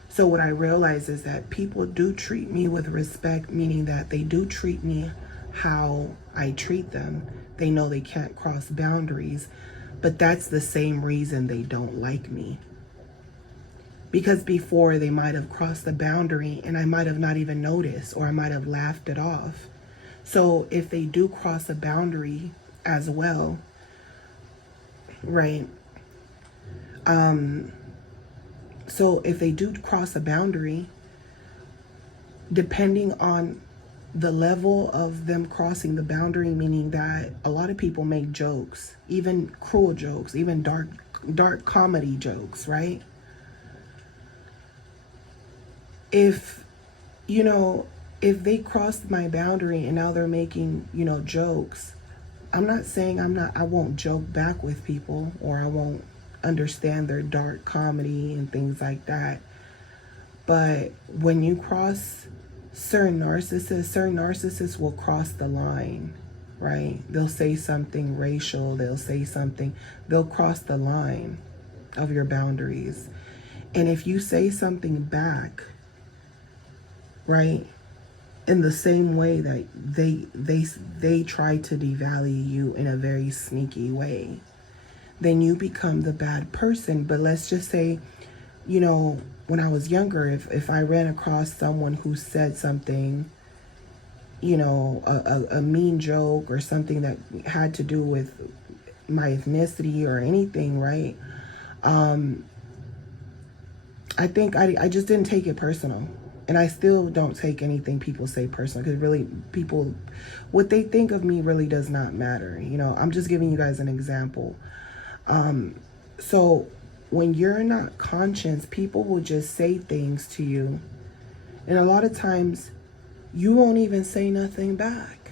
So what I realize is that people do treat me with respect, meaning that they do treat me how I treat them. They know they can't cross boundaries, but that's the same reason they don't like me. Because before, they might have crossed the boundary and I might have not even noticed, or I might have laughed it off. So if they do cross a boundary as well, right? So if they do cross a boundary, depending on the level of them crossing the boundary, meaning that a lot of people make jokes, even cruel jokes, even dark comedy jokes, right? If they crossed my boundary and now they're making, jokes, I'm not saying I won't joke back with people, or I won't understand their dark comedy and things like that. But when you cross certain narcissists will cross the line, right? They'll say something racial, they'll cross the line of your boundaries. And if you say something back, right, in the same way that they try to devalue you in a very sneaky way, then you become the bad person. But let's just say, when I was younger, if I ran across someone who said something, a mean joke or something that had to do with my ethnicity or anything, right? I think I just didn't take it personal. And I still don't take anything people say personal, because really people, what they think of me really does not matter. I'm just giving you guys an example. So when you're not conscious, people will just say things to you. And a lot of times you won't even say nothing back.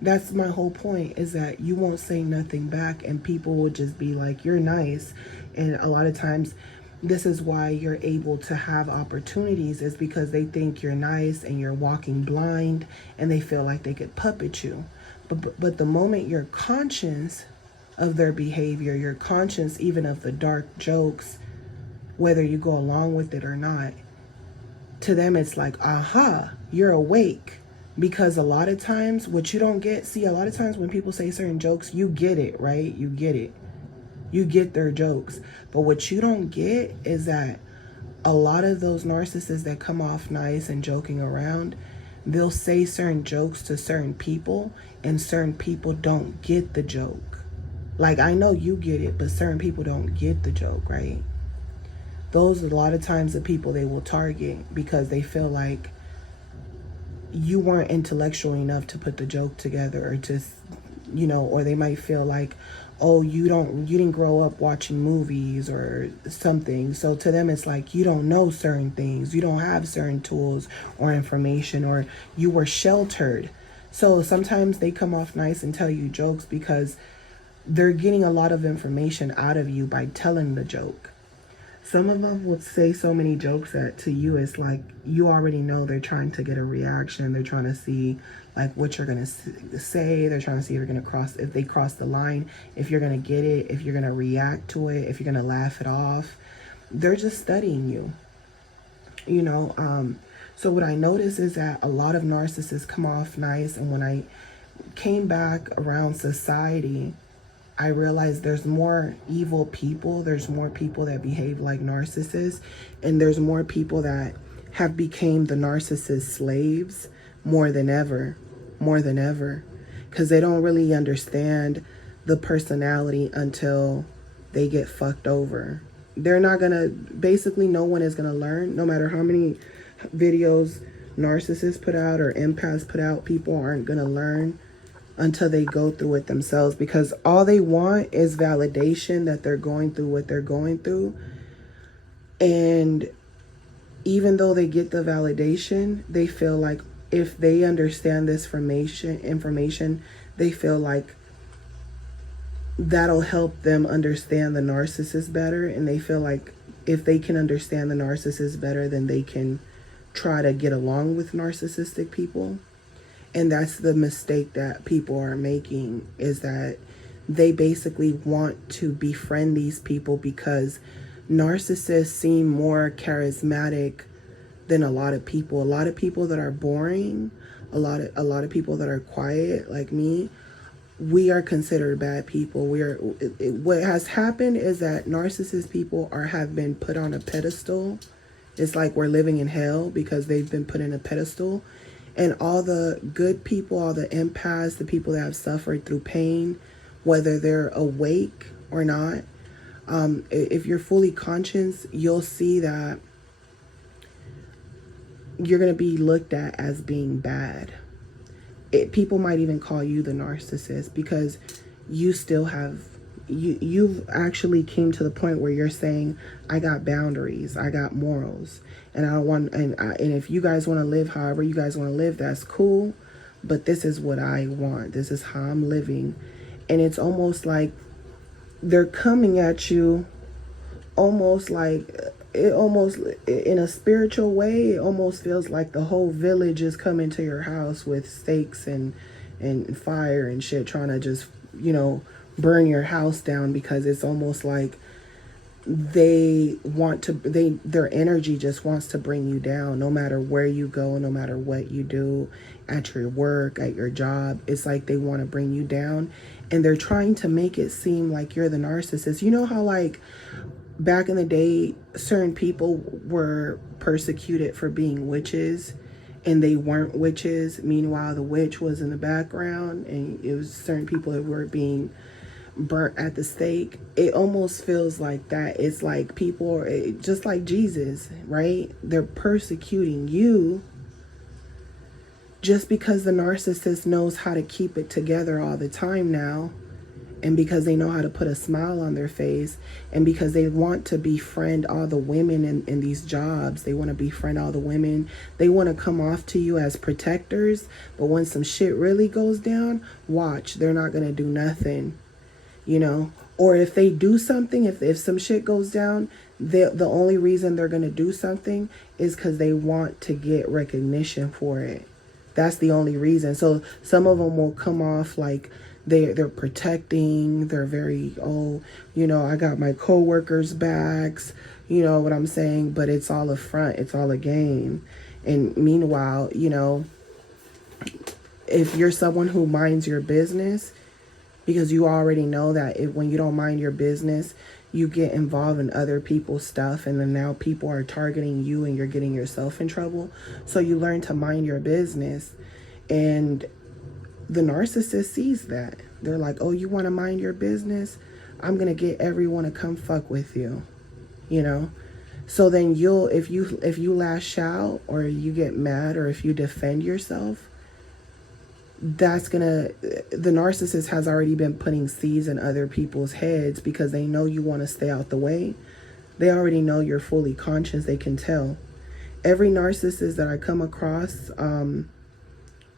That's my whole point, is that you won't say nothing back, and people will just be like, you're nice. And a lot of times this is why you're able to have opportunities, is because they think you're nice and you're walking blind, and they feel like they could puppet you. But the moment you're conscious of their behavior, you're conscious even of the dark jokes, whether you go along with it or not, to them it's like, aha, you're awake. Because a lot of times what you don't get, a lot of times when people say certain jokes, you get it, right? You get it. You get their jokes. But what you don't get is that a lot of those narcissists that come off nice and joking around, they'll say certain jokes to certain people, and certain people don't get the joke. Like, I know you get it, but certain people don't get the joke, right? Those are a lot of times the people they will target, because they feel like you weren't intellectual enough to put the joke together, or just, or they might feel like, oh, you didn't grow up watching movies or something. So to them, it's like, you don't know certain things. You don't have certain tools or information, or you were sheltered. So sometimes they come off nice and tell you jokes because they're getting a lot of information out of you by telling the joke. Some of them will say so many jokes that to you it's like you already know they're trying to get a reaction. They're trying to see like what you're going to say. They're trying to see if they cross the line, if you're going to get it, if you're going to react to it, if you're going to laugh it off. They're just studying you, So what I notice is that a lot of narcissists come off nice. And when I came back around society, I realized there's more evil people. There's more people that behave like narcissists. And there's more people that have become the narcissist slaves more than ever. Because they don't really understand the personality until they get fucked over. They're not going to, basically no one is going to learn, no matter how many videos narcissists put out or empaths put out, people aren't going to learn until they go through it themselves, because all they want is validation that they're going through what they're going through. And even though they get the validation, they feel like if they understand this information, they feel like that'll help them understand the narcissist better. And they feel like if they can understand the narcissist better, then they can try to get along with narcissistic people. And that's the mistake that people are making, is that they basically want to befriend these people because narcissists seem more charismatic than a lot of people. A lot of people that are boring, a lot of people that are quiet like me, we are considered bad people. What has happened is that narcissist people have been put on a pedestal. It's like we're living in hell because they've been put in a pedestal. And all the good people, all the empaths, the people that have suffered through pain, whether they're awake or not, if you're fully conscious, you'll see that you're going to be looked at as being bad. People might even call you the narcissist because you still have, you've actually came to the point where you're saying, I got boundaries, I got morals. And I don't want, and if you guys want to live however you guys want to live, that's cool. But this is what I want. This is how I'm living. And it's almost like they're coming at you almost like it almost, in a spiritual way, it almost feels like the whole village is coming to your house with stakes and fire and shit, trying to just, burn your house down, because it's almost like their energy just wants to bring you down, no matter where you go, no matter what you do, at your work, at your job. It's like they want to bring you down, and they're trying to make it seem like you're the narcissist. You know how, like, back in the day, certain people were persecuted for being witches, and they weren't witches. Meanwhile, the witch was in the background, and it was certain people that were being burnt at the stake. It almost feels like that. It's like people are just like Jesus, right? They're persecuting you just because the narcissist knows how to keep it together all the time now, and because they know how to put a smile on their face, and because they want to befriend all the women in these jobs. They want to befriend all the women. They want to come off to you as protectors, but when some shit really goes down, watch, they're not going to do nothing. Or if they do something, if some shit goes down, the only reason they're going to do something is because they want to get recognition for it. That's the only reason. So some of them will come off like they're protecting. They're very, I got my coworkers' backs. You know what I'm saying? But it's all a front. It's all a game. And meanwhile, if you're someone who minds your business, because you already know that when you don't mind your business, you get involved in other people's stuff, and then now people are targeting you and you're getting yourself in trouble. So you learn to mind your business, and the narcissist sees that. They're like, oh, you want to mind your business? I'm going to get everyone to come fuck with you, So then if you lash out, or you get mad, or if you defend yourself, the narcissist has already been putting seeds in other people's heads, because they know you want to stay out the way. They already know you're fully conscious. They can tell. Every narcissist that I come across,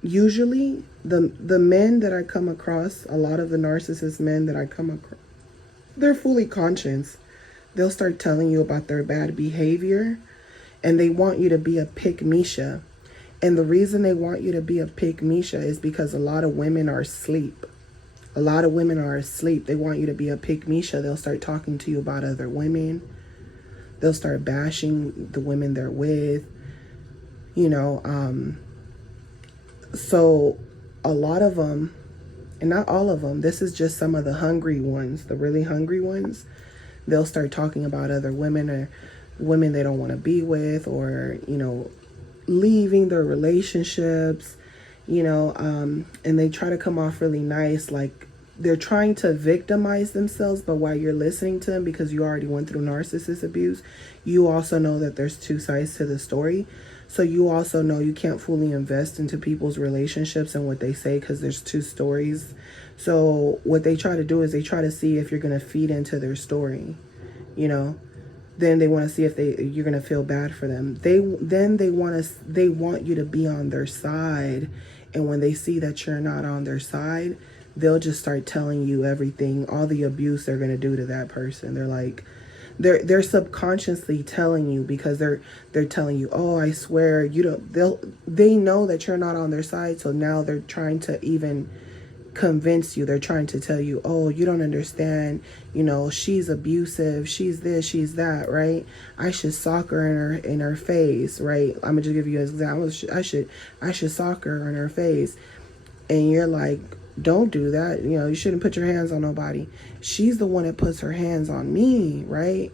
usually the men that I come across, a lot of the narcissist men that I come across, they're fully conscious. They'll start telling you about their bad behavior, and they want you to be a pick-misha. And the reason they want you to be a pick-misha is because a lot of women are asleep. A lot of women are asleep. They want you to be a pick-misha. They'll start talking to you about other women. They'll start bashing the women they're with. So a lot of them, and not all of them, this is just some of the hungry ones, the really hungry ones. They'll start talking about other women, or women they don't want to be with, or, leaving their relationships, and they try to come off really nice, like they're trying to victimize themselves. But while you're listening to them, because you already went through narcissist abuse, you also know that there's two sides to the story. So you also know you can't fully invest into people's relationships and what they say, because there's two stories. So what they try to do is they try to see if you're going to feed into their story, Then they want to see if you're going to feel bad for them. They want you to be on their side. And when they see that you're not on their side, they'll just start telling you everything, all the abuse they're going to do to that person. They're like, they're subconsciously telling you, because they're telling you, oh, I swear, they know that you're not on their side. So now they're trying to even convince you. They're trying to tell you, oh, you don't understand, she's abusive, she's this, she's that, right? I should sock her in her face, right? I'm gonna just give you an example. I should sock her in her face. And you're like, don't do that. You shouldn't put your hands on nobody. She's the one that puts her hands on me, right?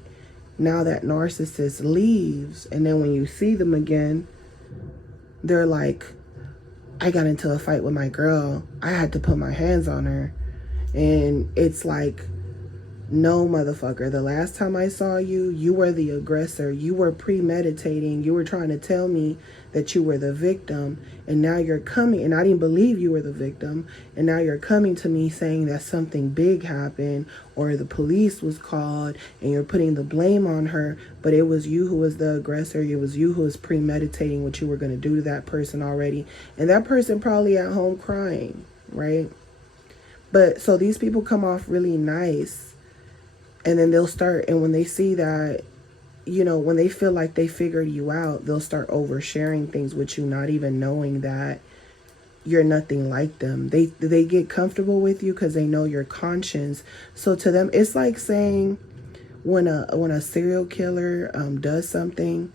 Now that narcissist leaves, and then when you see them again, they're like, I got into a fight with my girl. I had to put my hands on her. And it's like, no, motherfucker. The last time I saw you, you were the aggressor. You were premeditating. You were trying to tell me that you were the victim. And now you're coming, and I didn't believe you were the victim. And now you're coming to me saying that something big happened, or the police was called, and you're putting the blame on her. But it was you who was the aggressor. It was you who was premeditating what you were going to do to that person already. And that person probably at home crying, right? But so these people come off really nice. And then they'll start, and when they see that when they feel like they figured you out, they'll start oversharing things with you, not even knowing that you're nothing like them. They get comfortable with you because they know your conscience. So to them, it's like saying when a serial killer does something,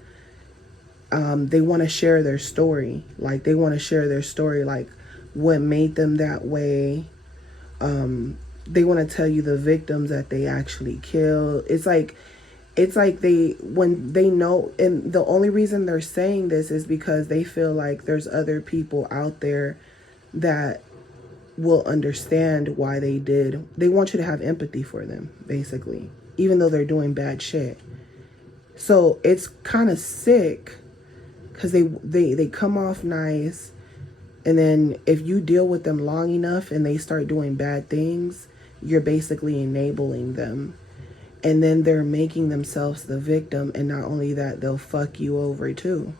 they want to share their story. Like they want to share their story, like what made them that way. They want to tell you the victims that they actually killed. It's like when they know, and the only reason they're saying this is because they feel like there's other people out there that will understand why they did. They want you to have empathy for them, basically, even though they're doing bad shit. So it's kind of sick because they come off nice, and then if you deal with them long enough and they start doing bad things, you're basically enabling them. And then they're making themselves the victim. And not only that, they'll fuck you over too.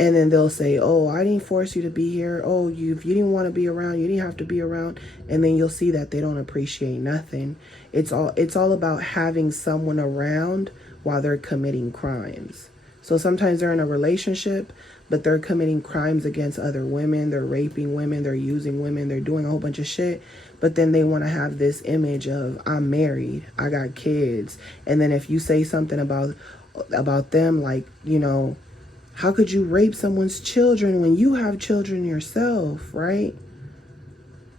And then they'll say, oh, I didn't force you to be here. Oh, if you didn't want to be around, you didn't have to be around. And then you'll see that they don't appreciate nothing. It's all about having someone around while they're committing crimes. So sometimes they're in a relationship, but they're committing crimes against other women. They're raping women. They're using women. They're doing a whole bunch of shit. But then they want to have this image of, I'm married, I got kids. And then if you say something about them, like, how could you rape someone's children when you have children yourself, right?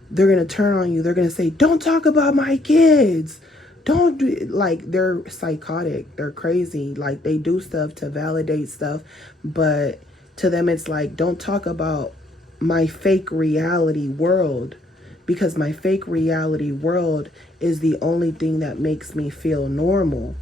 They're going to turn on you. They're going to say, don't talk about my kids. Don't do it. Like, they're psychotic. They're crazy. Like, they do stuff to validate stuff. But to them, it's like, don't talk about my fake reality world. Because my fake reality world is the only thing that makes me feel normal.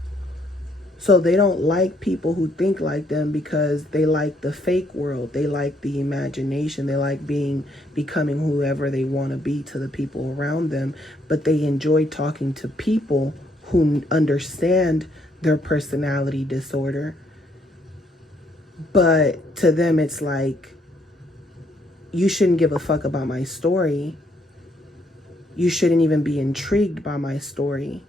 So they don't like people who think like them because they like the fake world. They like the imagination. They like becoming whoever they want to be to the people around them. But they enjoy talking to people who understand their personality disorder. But to them, it's like, you shouldn't give a fuck about my story. You shouldn't even be intrigued by my story,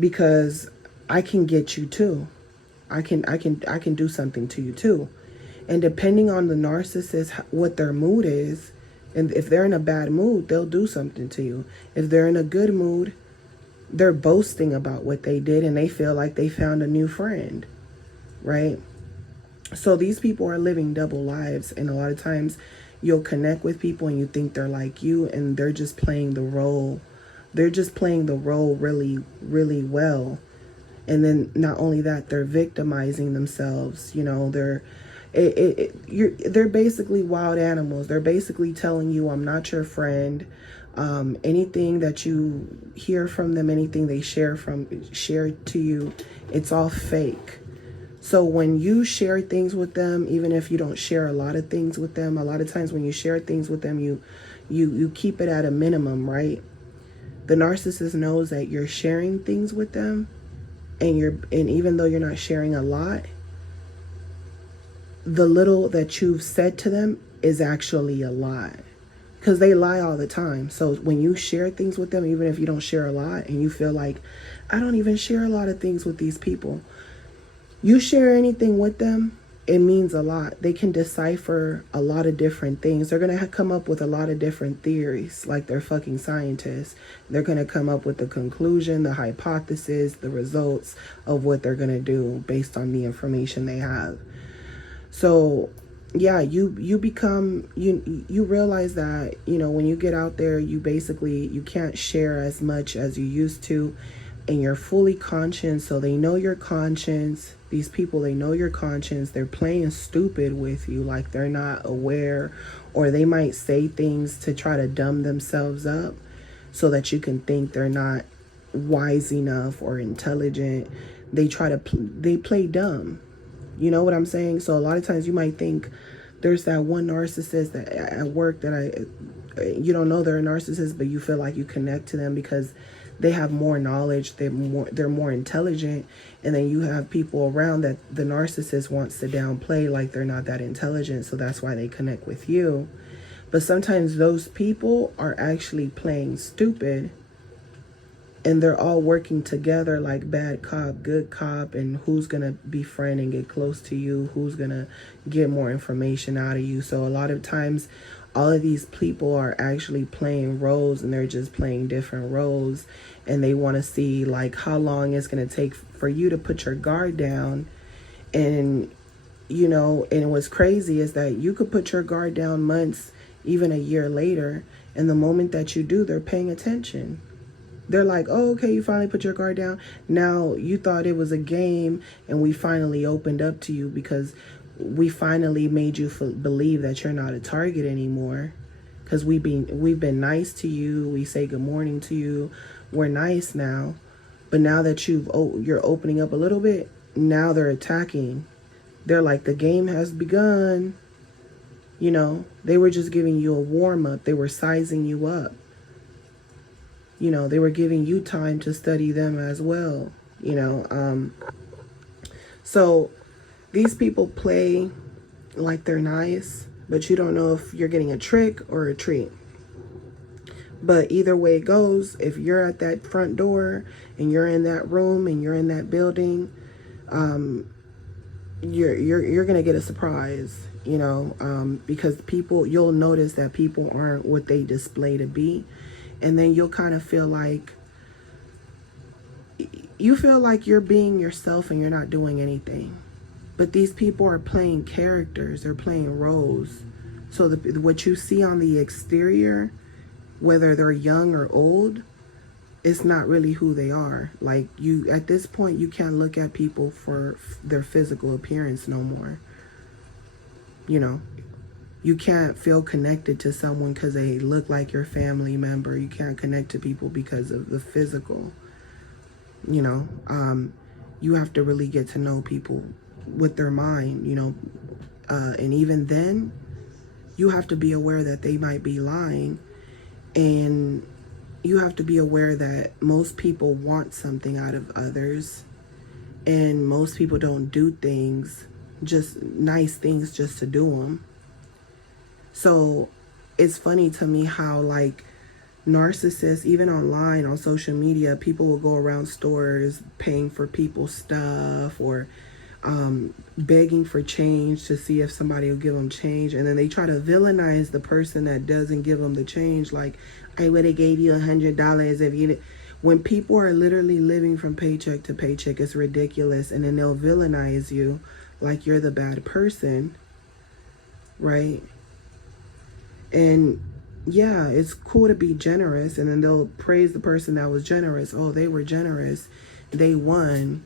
because I can get you too. I can do something to you too. And depending on the narcissist, what their mood is, and if they're in a bad mood, they'll do something to you. If they're in a good mood, they're boasting about what they did and they feel like they found a new friend, right? So these people are living double lives, and a lot of times you'll connect with people and you think they're like you, and they're just playing the role. They're just playing the role really, really well. And then not only that, they're victimizing themselves. They're basically wild animals. They're basically telling you, I'm not your friend. Anything that you hear from them, anything they share to you, it's all fake. So when you share things with them, even if you don't share a lot of things with them, a lot of times when you share things with them, you keep it at a minimum, right? The narcissist knows that you're sharing things with them, and even though you're not sharing a lot, the little that you've said to them is actually a lie, because they lie all the time. So when you share things with them, even if you don't share a lot, and you feel like, I don't even share a lot of things with these people, you share anything with them, it means a lot. They can decipher a lot of different things. They're going to come up with a lot of different theories, like they're fucking scientists. They're going to come up with the conclusion, the hypothesis, the results of what they're going to do based on the information they have. So yeah, you realize that, when you get out there, you can't share as much as you used to, and you're fully conscious. So they know your conscience. These people, they know your conscience. They're playing stupid with you, like they're not aware, or they might say things to try to dumb themselves up so that you can think they're not wise enough or intelligent. They play dumb. You know what I'm saying? So a lot of times you might think there's that one narcissist that at work that you don't know they're a narcissist, but you feel like you connect to them because they have more knowledge, they're more intelligent. And then you have people around that the narcissist wants to downplay, like they're not that intelligent, so that's why they connect with you. But sometimes those people are actually playing stupid and they're all working together like bad cop, good cop, and who's gonna befriend and get close to you, who's gonna get more information out of you. So a lot of times all of these people are actually playing roles, and they're just playing different roles, and they want to see like how long it's gonna take for you to put your guard down. And and what's crazy is that you could put your guard down months, even a year later, and the moment that you do, they're paying attention. They're like, oh, okay, you finally put your guard down. Now you thought it was a game, and we finally opened up to you because we finally made you believe that you're not a target anymore. Because we've been nice to you. We say good morning to you. We're nice now. But now that you're opening up a little bit, now they're attacking. They're like, the game has begun. They were just giving you a warm up. They were sizing you up. They were giving you time to study them as well. So these people play like they're nice, but you don't know if you're getting a trick or a treat. But either way it goes, if you're at that front door and you're in that room and you're in that building, you're gonna get a surprise, because you'll notice that people aren't what they display to be. And then you'll kind of feel like you're being yourself and you're not doing anything. But these people are playing characters. They're playing roles. So what you see on the exterior, whether they're young or old, it's not really who they are. Like, at this point, you can't look at people for their physical appearance no more. You can't feel connected to someone because they look like your family member. You can't connect to people because of the physical. You have to really get to know people with their mind, and even then, you have to be aware that they might be lying, and you have to be aware that most people want something out of others, and most people don't do things, just nice things, just to do them. So it's funny to me how, like, narcissists, even online on social media, people will go around stores paying for people's stuff, or begging for change to see if somebody will give them change, and then they try to villainize the person that doesn't give them the change. Like, I would have gave you $100 if you. When people are literally living from paycheck to paycheck, it's ridiculous, and then they'll villainize you like you're the bad person, right? And yeah, it's cool to be generous, and then they'll praise the person that was generous. Oh, they were generous, they won.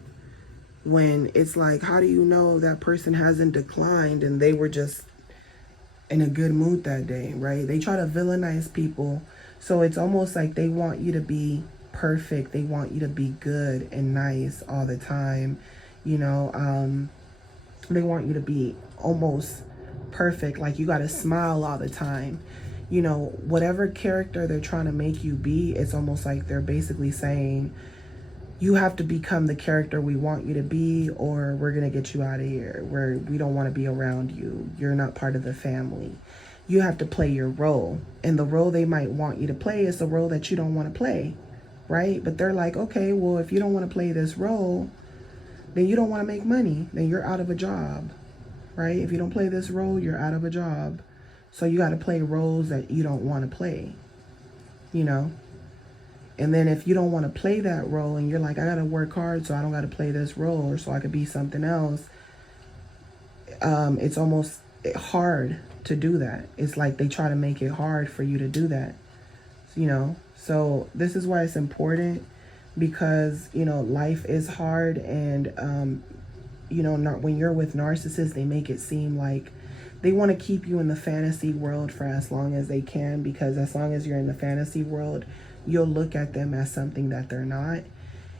When it's like, how do you know that person hasn't declined and they were just in a good mood that day, right? They try to villainize people. So it's almost like they want you to be perfect. They want you to be good and nice all the time. They want you to be almost perfect. Like, you got to smile all the time. Whatever character they're trying to make you be, it's almost like they're basically saying, you have to become the character we want you to be, or we're going to get you out of here. We don't want to be around you. You're not part of the family. You have to play your role. And the role they might want you to play is the role that you don't want to play, right? But they're like, okay, well, if you don't want to play this role, then you don't want to make money. Then you're out of a job, right? If you don't play this role, you're out of a job. So you got to play roles that you don't want to play, And then if you don't want to play that role and you're like, I got to work hard so I don't got to play this role, or so I could be something else, it's almost hard to do that. It's like they try to make it hard for you to do that, So this is why it's important, because, life is hard, and, not when you're with narcissists, they make it seem like they want to keep you in the fantasy world for as long as they can, because as long as you're in the fantasy world, you'll look at them as something that they're not.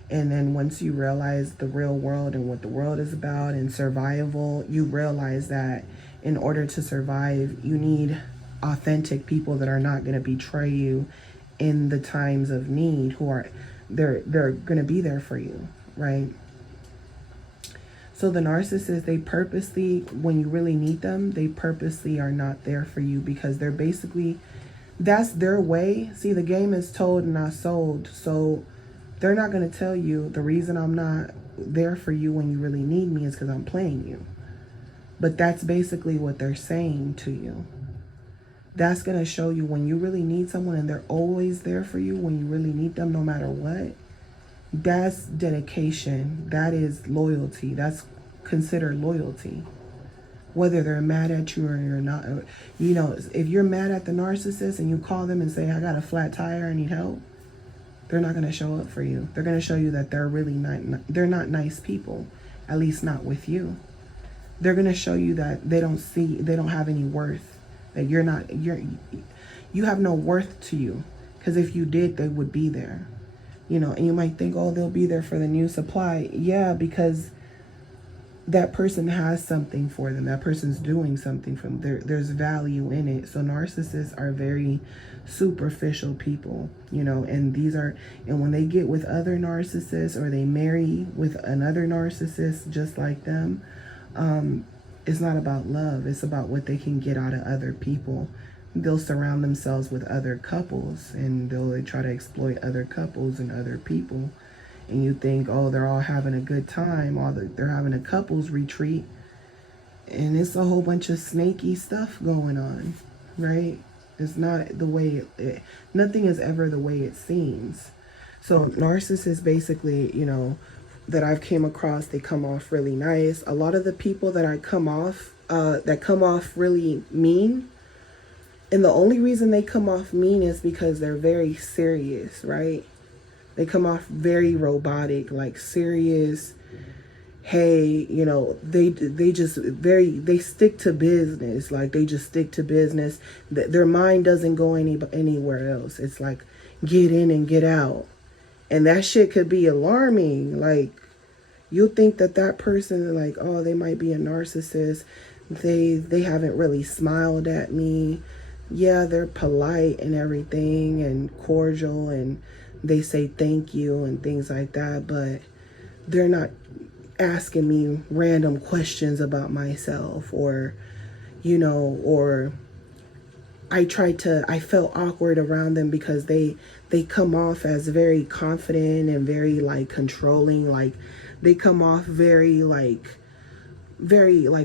And then once you realize the real world and what the world is about and survival, you realize that in order to survive, you need authentic people that are not going to betray you in the times of need, they're going to be there for you, right? So the narcissists, they purposely, when you really need them, they purposely are not there for you, because they're basically, that's their way. See, the game is told and not sold. So They're not going to tell you the reason I'm not there for you when you really need me is because I'm playing you. But that's basically what they're saying to you. That's going to show you when you really need someone and they're always there for you when you really need them no matter what. That's dedication. That is loyalty. That's considered loyalty. Whether they're mad at you or you're not. You know, if you're mad at the narcissist and you call them and say, I got a flat tire, I need help, they're not going to show up for you. They're going to show you that they're really they're not nice people, at least not with you. They're going to show you that they don't have any worth, that you have no worth to you, because if you did, they would be there. You know, and you might think, oh, they'll be there for the new supply. Yeah, because that person has something for them. That person's doing something for them. There's value in it. So narcissists are very superficial people, you know, and when they get with other narcissists or they marry with another narcissist just like them, it's not about love. It's about what they can get out of other people. They'll surround themselves with other couples and they'll try to exploit other couples and other people. And you think, oh, they're all having a good time. They're having a couples retreat. And it's a whole bunch of snaky stuff going on, right? It's not the way, nothing is ever the way it seems. So narcissists basically, you know, that I've came across, they come off really nice. A lot of the people that come off really mean. And the only reason they come off mean is because they're very serious, right? They come off very robotic, like serious. Hey, you know, they stick to business. Like they just stick to business. Their mind doesn't go anywhere else. It's like get in and get out. And that shit could be alarming. Like you'll think that person, like, oh, they might be a narcissist. They haven't really smiled at me. Yeah, they're polite and everything and cordial and they say thank you and things like that, but they're not asking me random questions about myself or, you know, or I felt awkward around them because they come off as very confident and very like controlling. Like they come off very like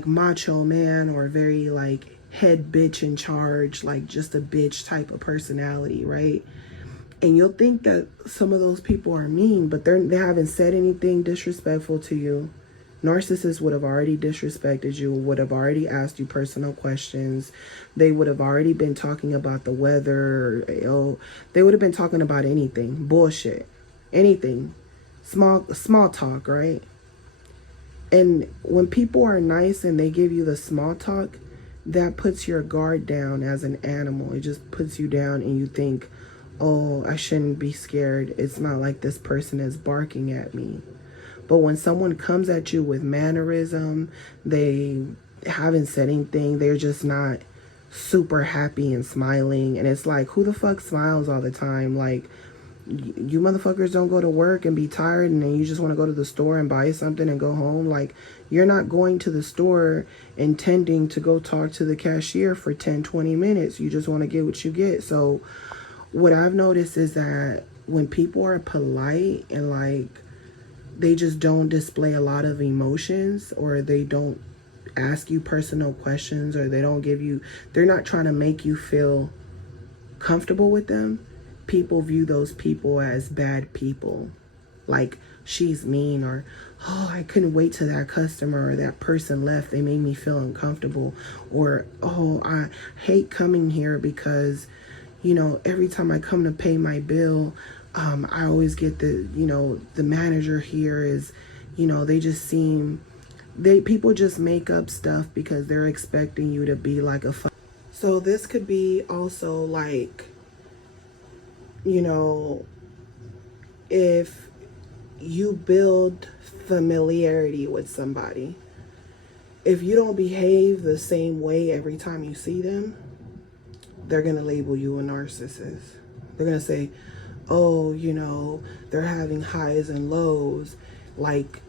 macho man or very like head bitch in charge, like just a bitch type of personality, right? And you'll think that some of those people are mean, but they haven't said anything disrespectful to you. Narcissists would have already disrespected you, would have already asked you personal questions. They would have already been talking about the weather. They would have been talking about anything, bullshit, anything, small talk, right? And when people are nice and they give you the small talk, that puts your guard down as an animal. It just puts you down and you think, oh, I shouldn't be scared. It's not like this person is barking at me. But when someone comes at you with mannerism, they haven't said anything. They're just not super happy and smiling. And it's like, who the fuck smiles all the time? Like, you motherfuckers don't go to work and be tired and then you just want to go to the store and buy something and go home. Like, you're not going to the store intending to go talk to the cashier for 10-20 minutes. You just want to get what you get. So what I've noticed is that when people are polite and like they just don't display a lot of emotions, or they don't ask you personal questions, or they're not trying to make you feel comfortable with them, people view those people as bad people. Like, she's mean, or, oh, I couldn't wait till that customer or that person left. They made me feel uncomfortable. Or, oh, I hate coming here because, you know, every time I come to pay my bill, I always get the manager here is, you know, people just make up stuff because they're expecting you to be like so this could be also like, you know, if you build familiarity with somebody, if you don't behave the same way every time you see them, they're going to label you a narcissist. They're going to say, oh, you know, they're having highs and lows. Like,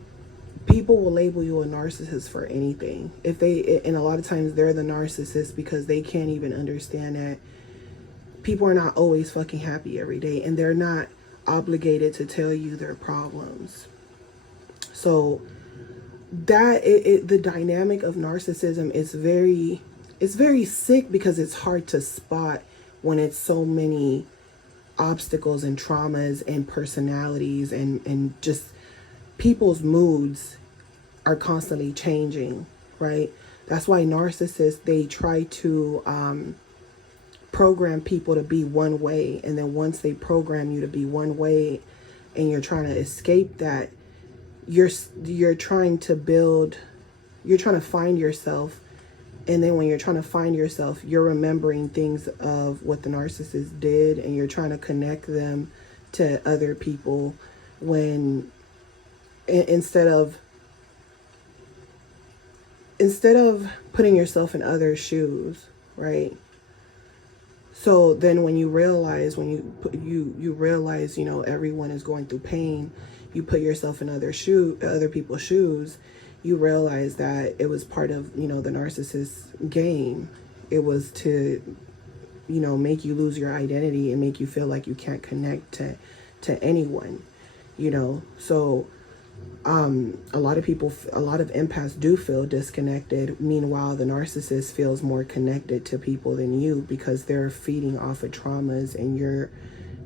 people will label you a narcissist for anything. And a lot of times they're the narcissist because they can't even understand that people are not always fucking happy every day. And they're not obligated to tell you their problems. So that the dynamic of narcissism is very sick, because it's hard to spot when it's so many obstacles and traumas and personalities and just people's moods are constantly changing, right? That's why narcissists, they try to program people to be one way, and then once they program you to be one way and you're trying to escape that, you're trying to find yourself. And then when you're trying to find yourself, you're remembering things of what the narcissist did, and you're trying to connect them to other people, when instead of putting yourself in other shoes, right? So then when you realize, you realize, everyone is going through pain, you put yourself in other people's shoes, you realize that it was part of, the narcissist game. It was to, make you lose your identity and make you feel like you can't connect to anyone, So a lot of empaths do feel disconnected. Meanwhile, the narcissist feels more connected to people than you, because they're feeding off of traumas, and you're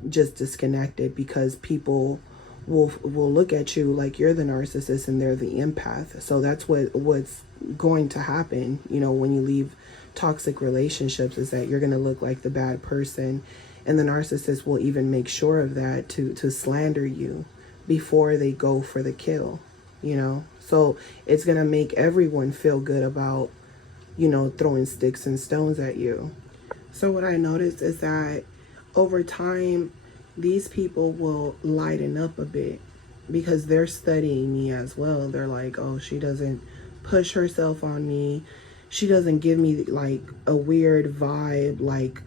just disconnected because people will look at you like you're the narcissist and they're the empath. So that's what's going to happen, when you leave toxic relationships, is that you're going to look like the bad person, and the narcissist will even make sure of that to slander you before they go for the kill, So it's going to make everyone feel good about, throwing sticks and stones at you. So what I noticed is that over time, these people will lighten up a bit, because they're studying me as well. They're like, oh, she doesn't push herself on me. She doesn't give me like a weird vibe. Like,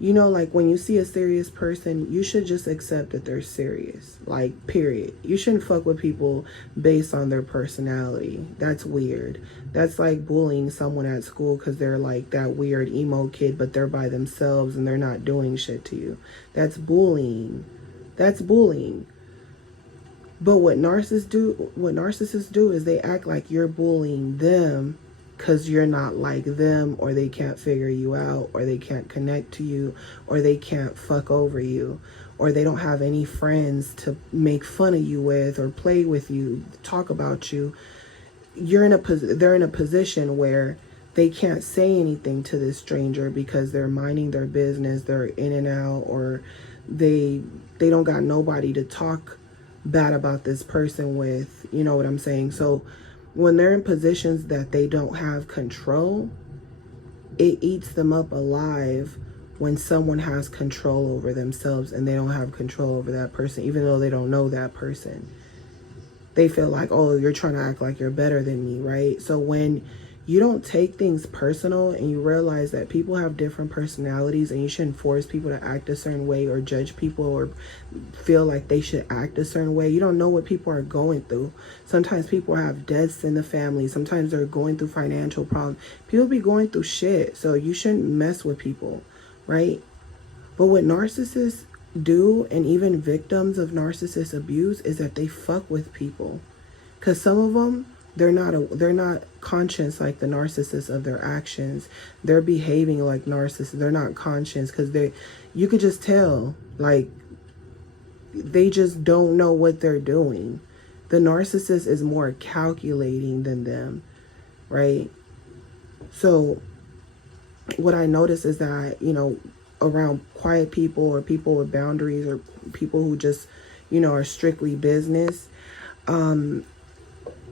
like when you see a serious person, you should just accept that they're serious, like, period. You shouldn't fuck with people based on their personality. That's weird. That's like bullying someone at school because they're like that weird emo kid, but they're by themselves and they're not doing shit to you. That's bullying. That's bullying. But what narcissists do is they act like you're bullying them because you're not like them, or they can't figure you out, or they can't connect to you, or they can't fuck over you, or they don't have any friends to make fun of you with, or play with you, talk about you. They're in a position where they can't say anything to this stranger because they're minding their business, they're in and out, or they don't got nobody to talk bad about this person with, you know what I'm saying? So when they're in positions that they don't have control, it eats them up alive when someone has control over themselves and they don't have control over that person, even though they don't know that person. They feel like, oh, you're trying to act like you're better than me, right? So when you don't take things personal and you realize that people have different personalities and you shouldn't force people to act a certain way or judge people or feel like they should act a certain way. You don't know what people are going through. Sometimes people have deaths in the family. Sometimes they're going through financial problems. People be going through shit. So you shouldn't mess with people, right? But what narcissists do, and even victims of narcissist abuse, is that they fuck with people. Because some of them, they're not conscious like the narcissists of their actions. They're behaving like narcissists. They're not conscious because you could just tell, like, they just don't know what they're doing. The narcissist is more calculating than them, right? So what I notice is that, around quiet people or people with boundaries or people who just, are strictly business,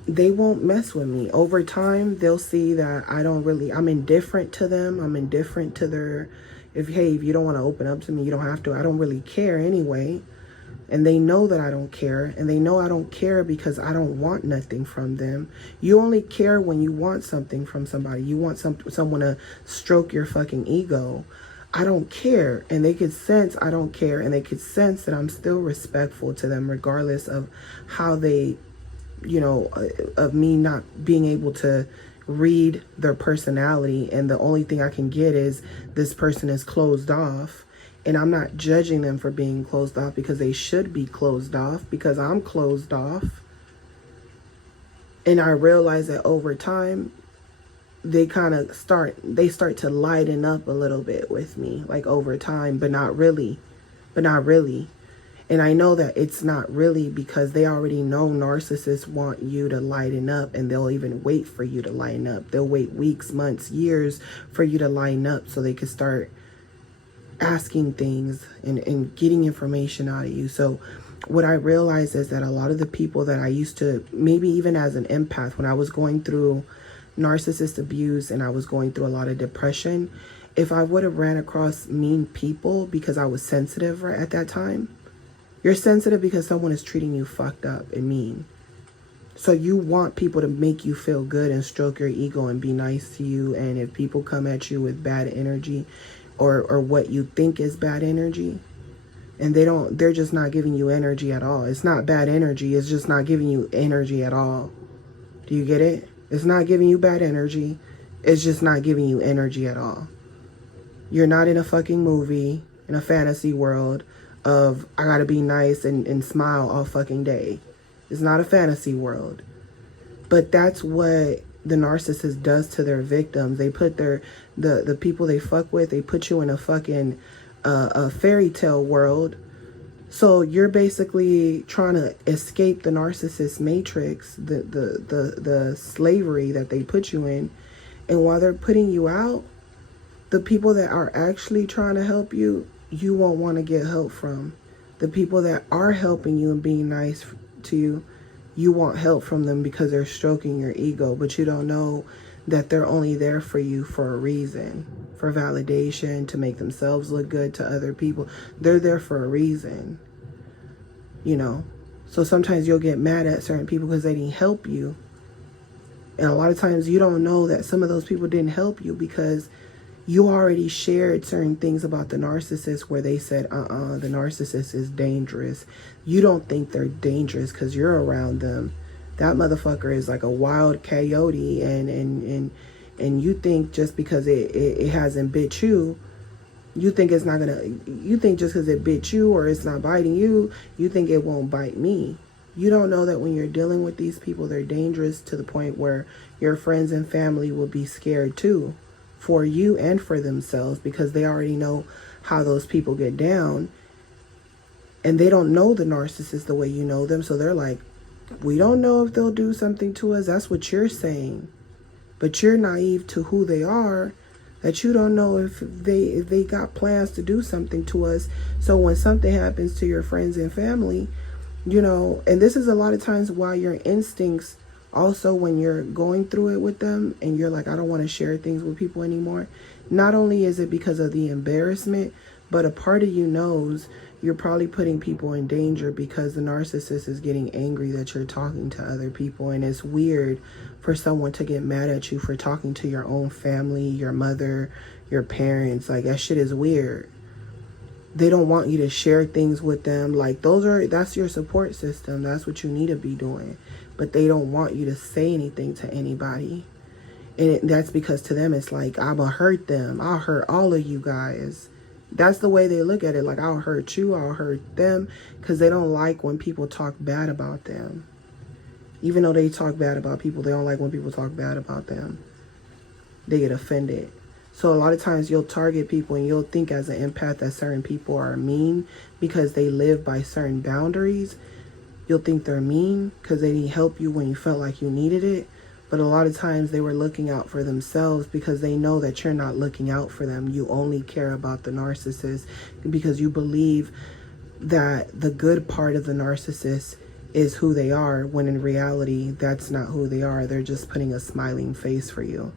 they won't mess with me. Over time, they'll see that I'm indifferent to them. I'm indifferent to their, if you don't want to open up to me, you don't have to. I don't really care anyway. And they know that I don't care. And they know I don't care because I don't want nothing from them. You only care when you want something from somebody. You want someone to stroke your fucking ego. I don't care. And they could sense I don't care. And they could sense that I'm still respectful to them regardless of how they, of me not being able to read their personality. And the only thing I can get is this person is closed off. And I'm not judging them for being closed off, because they should be closed off, because I'm closed off. And I realize that over time, they start to lighten up a little bit with me, like over time, but not really. And I know that it's not really, because they already know narcissists want you to lighten up, and they'll even wait for you to lighten up. They'll wait weeks, months, years for you to lighten up so they can start asking things and getting information out of you. So what I realized is that a lot of the people that I used to, maybe even as an empath, when I was going through narcissist abuse and I was going through a lot of depression, if I would have ran across mean people, because I was sensitive right at that time. You're sensitive because someone is treating you fucked up and mean. So you want people to make you feel good and stroke your ego and be nice to you. And if people come at you with bad energy or what you think is bad energy, and they're just not giving you energy at all. It's not bad energy. It's just not giving you energy at all. Do you get it? It's not giving you bad energy. It's just not giving you energy at all. You're not in a fucking movie, in a fantasy world of I gotta be nice and smile all fucking day. It's not a fantasy world. But that's what the narcissist does to their victims. They put the people they fuck with, they put you in a fucking a fairy tale world. So you're basically trying to escape the narcissist matrix, the slavery that they put you in. And while they're putting you out, the people that are actually trying to help you, you won't want to get help from. The people that are helping you and being nice to you, you want help from them because they're stroking your ego, but you don't know that they're only there for you for a reason, for validation, to make themselves look good to other people. They're there for a reason, you know. So sometimes you'll get mad at certain people because they didn't help you. And a lot of times you don't know that some of those people didn't help you because you already shared certain things about the narcissist where they said, the narcissist is dangerous. You don't think they're dangerous because you're around them. That motherfucker is like a wild coyote, and you think just because it hasn't bit you, you think it's not gonna, you think just because it bit you or it's not biting you, you think it won't bite me. You don't know that when you're dealing with these people, they're dangerous to the point where your friends and family will be scared too, for you and for themselves, because they already know how those people get down, and they don't know the narcissist the way you know them. So they're like, we don't know if they'll do something to us. That's what you're saying, but you're naive to who they are, that you don't know if they got plans to do something to us. So when something happens to your friends and family, you know, and this is a lot of times why your instincts also, when you're going through it with them and you're like, I don't want to share things with people anymore. Not only is it because of the embarrassment, but a part of you knows you're probably putting people in danger because the narcissist is getting angry that you're talking to other people. And it's weird for someone to get mad at you for talking to your own family, your mother, your parents. Like, that shit is weird. They don't want you to share things with them. Like, that's your support system. That's what you need to be doing. But they don't want you to say anything to anybody. And that's because to them, it's like, I'm going to hurt them. I'll hurt all of you guys. That's the way they look at it. Like, I'll hurt you, I'll hurt them. Because they don't like when people talk bad about them. Even though they talk bad about people, they don't like when people talk bad about them. They get offended. So a lot of times you'll target people and you'll think as an empath that certain people are mean because they live by certain boundaries. You'll think they're mean because they didn't help you when you felt like you needed it. But a lot of times they were looking out for themselves because they know that you're not looking out for them. You only care about the narcissist because you believe that the good part of the narcissist is who they are, when in reality, that's not who they are. They're just putting a smiling face for you.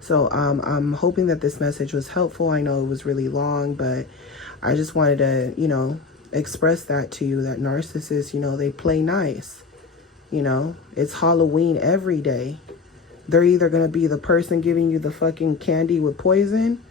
So I'm hoping that this message was helpful. I know it was really long, but I just wanted to, you know, express that to you, that narcissists, you know, they play nice. You know, it's Halloween every day. They're either going to be the person giving you the fucking candy with poison,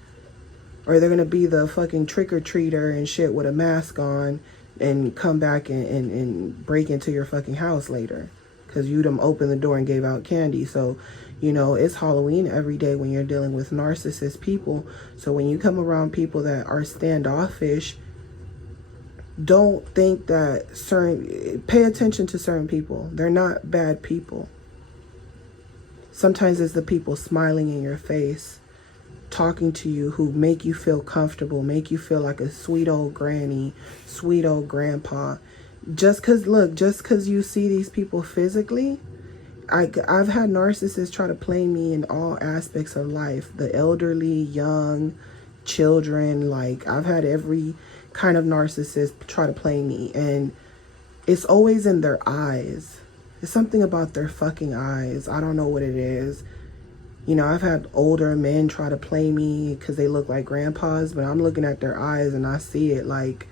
or they're going to be the fucking trick-or-treater and shit with a mask on and come back and break into your fucking house later. because you done opened the door and gave out candy. So, you know, it's Halloween every day when you're dealing with narcissist people. So when you come around people that are standoffish, don't think that pay attention to certain people. They're not bad people. Sometimes it's the people smiling in your face, talking to you, who make you feel comfortable, make you feel like a sweet old granny, sweet old grandpa. Just because you see these people physically, I've had narcissists try to play me in all aspects of life. The elderly, young, children, like I've had every kind of narcissist try to play me, and it's always in their eyes. It's something about their fucking eyes. I don't know what it is. You know, I've had older men try to play me because they look like grandpas, but I'm looking at their eyes and I see it like,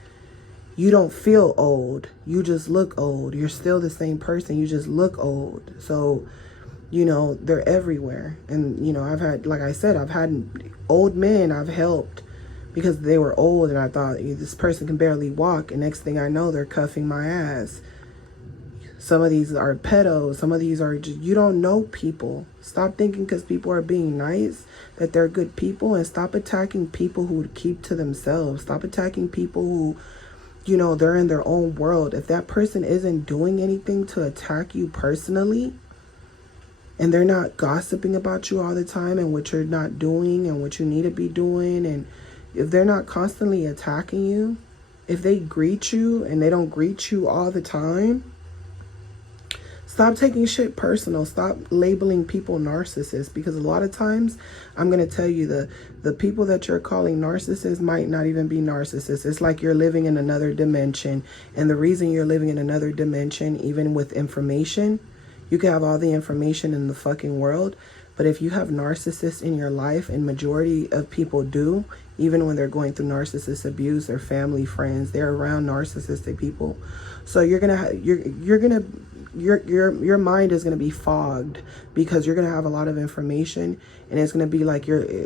you don't feel old. You just look old. You're still the same person. You just look old. So, you know, they're everywhere. And, you know, I've had, like I said, I've had old men I've helped because they were old, and I thought, this person can barely walk, and next thing I know, they're cuffing my ass. Some of these are pedos. Some of these are just, you don't know people. Stop thinking because people are being nice that they're good people, and stop attacking people who keep to themselves. Stop attacking people who, you know, they're in their own world. If that person isn't doing anything to attack you personally, and they're not gossiping about you all the time and what you're not doing and what you need to be doing, and if they're not constantly attacking you, if they greet you and they don't greet you all the time, stop taking shit personal. Stop labeling people narcissists, because a lot of times, I'm going to tell you, the people that you're calling narcissists might not even be narcissists. It's like you're living in another dimension. And the reason you're living in another dimension, even with information, you can have all the information in the fucking world, but if you have narcissists in your life, and majority of people do, even when they're going through narcissist abuse, their family, friends, they're around narcissistic people. So you're gonna your mind is gonna be fogged, because you're gonna have a lot of information, and it's gonna be like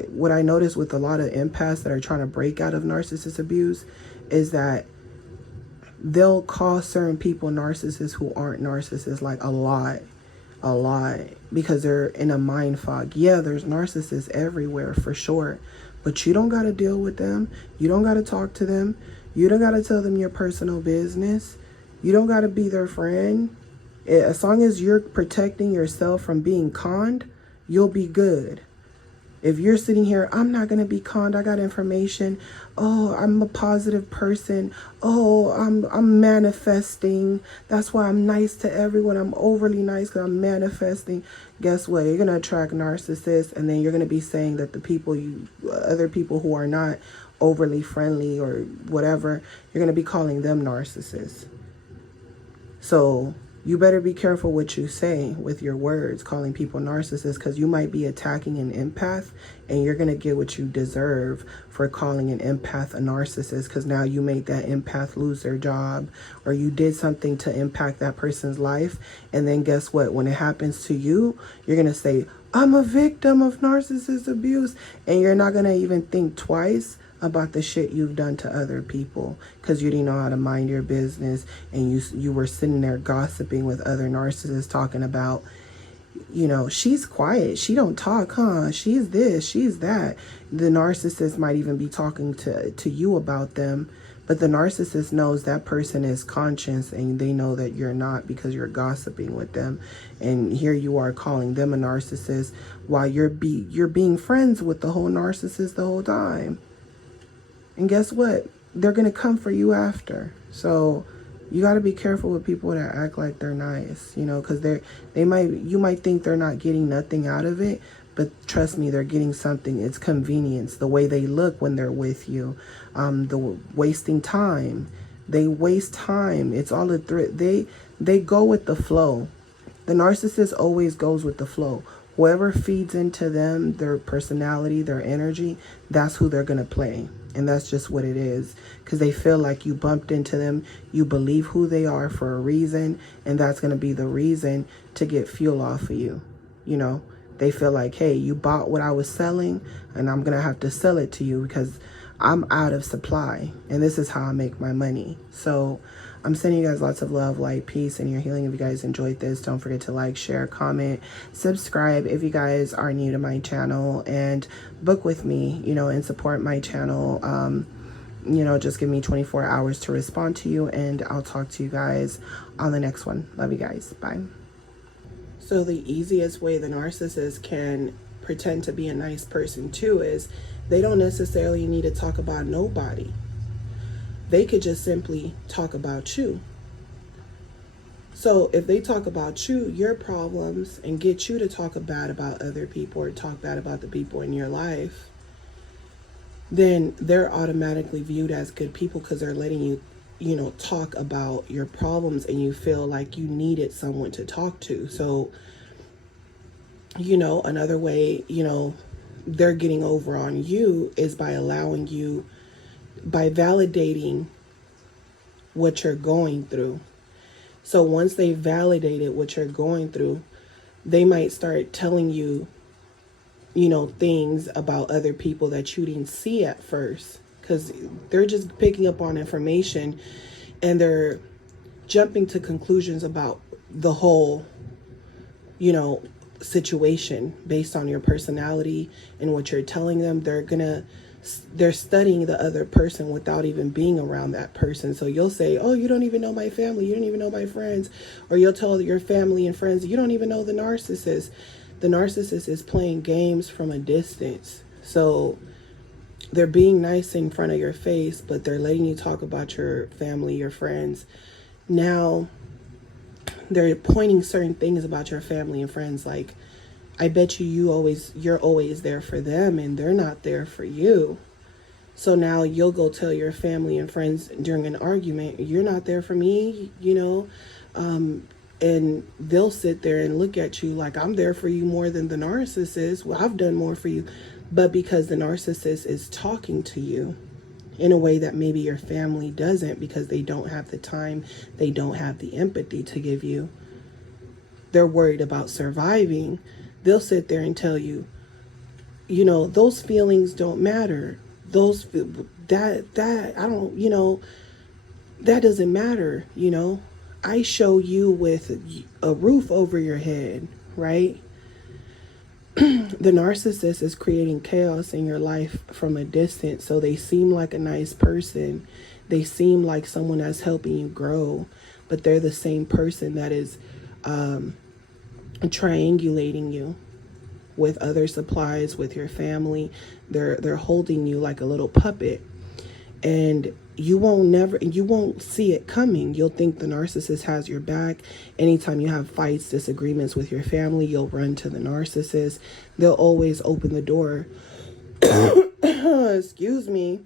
what I notice with a lot of empaths that are trying to break out of narcissist abuse is that they'll call certain people narcissists who aren't narcissists, like a lot, because they're in a mind fog. Yeah, there's narcissists everywhere for sure, but you don't got to deal with them. You don't got to talk to them. You don't got to tell them your personal business. You don't got to be their friend. As long as you're protecting yourself from being conned, you'll be good. If you're sitting here, I'm not going to be conned. I got information. Oh, I'm a positive person. Oh, I'm manifesting. That's why I'm nice to everyone. I'm overly nice because I'm manifesting. Guess what? You're going to attract narcissists, and then you're going to be saying that other people who are not overly friendly or whatever, you're going to be calling them narcissists. So you better be careful what you say with your words, calling people narcissists, because you might be attacking an empath, and you're going to get what you deserve for calling an empath a narcissist, because now you made that empath lose their job, or you did something to impact that person's life. And then guess what? When it happens to you, you're going to say, I'm a victim of narcissist abuse. And you're not going to even think twice about the shit you've done to other people, because you didn't know how to mind your business, and you were sitting there gossiping with other narcissists, talking about, you know, she's quiet, she don't talk, huh? She's this, she's that. The narcissist might even be talking to you about them, but the narcissist knows that person is conscious, and they know that you're not, because you're gossiping with them. And here you are calling them a narcissist while you're being friends with the whole narcissist the whole time. And guess what? They're going to come for you after. So you got to be careful with people that act like they're nice, you know, because you might think they're not getting nothing out of it, but trust me, they're getting something. It's convenience, the way they look when they're with you, the wasting time. They waste time. It's all a threat. They go with the flow. The narcissist always goes with the flow. Whoever feeds into them, their personality, their energy, that's who they're going to play. And that's just what it is, because they feel like you bumped into them. You believe who they are for a reason, and that's going to be the reason to get fuel off of you. You know, they feel like, hey, you bought what I was selling, and I'm going to have to sell it to you because I'm out of supply, and this is how I make my money. So I'm sending you guys lots of love, light, peace, and your healing. If you guys enjoyed this, don't forget to like, share, comment, subscribe if you guys are new to my channel, and book with me, and support my channel. Just give me 24 hours to respond to you, and I'll talk to you guys on the next one. Love you guys. Bye. So the easiest way the narcissist can pretend to be a nice person too is they don't necessarily need to talk about nobody. They could just simply talk about you. So if they talk about you, your problems, and get you to talk bad about other people or talk bad about the people in your life, then they're automatically viewed as good people because they're letting you, talk about your problems, and you feel like you needed someone to talk to. So, another way, they're getting over on you is by validating what you're going through. So once they validated what you're going through, they might start telling you, things about other people that you didn't see at first, because they're just picking up on information and they're jumping to conclusions about the whole, situation based on your personality and what you're telling them. They're studying the other person without even being around that person. So you'll say, oh, you don't even know my family, you don't even know my friends, or you'll tell your family and friends, you don't even know the narcissist. The narcissist is playing games from a distance. So they're being nice in front of your face, but they're letting you talk about your family, your friends. Now they're pointing certain things about your family and friends, like, I bet you're always there for them and they're not there for you. So now you'll go tell your family and friends during an argument, you're not there for me, and they'll sit there and look at you like, I'm there for you more than the narcissist. Well, I've done more for you. But because the narcissist is talking to you in a way that maybe your family doesn't, because they don't have the time, they don't have the empathy to give you, they're worried about surviving. They'll sit there and tell you, those feelings don't matter. That doesn't matter. I show you with a roof over your head, right? The narcissist is creating chaos in your life from a distance. So they seem like a nice person. They seem like someone that's helping you grow, but they're the same person that is triangulating you with other supplies, with your family. They're holding you like a little puppet, and you won't see it coming. You'll think the narcissist has your back. Anytime you have fights, disagreements with your family, you'll run to the narcissist. They'll always open the door. Excuse me.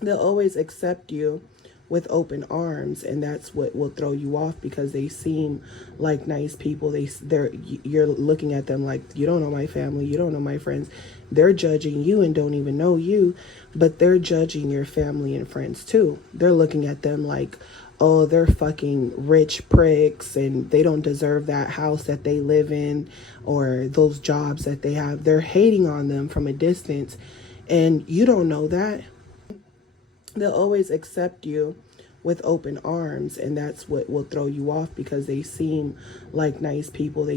They'll always accept you with open arms, and that's what will throw you off, because they seem like nice people. You're looking at them like, you don't know my family, you don't know my friends. They're judging you and don't even know you, but they're judging your family and friends too. They're looking at them like, oh, they're fucking rich pricks and they don't deserve that house that they live in or those jobs that they have. They're hating on them from a distance, and you don't know that. They'll always accept you with open arms, and that's what will throw you off, because they seem like nice people.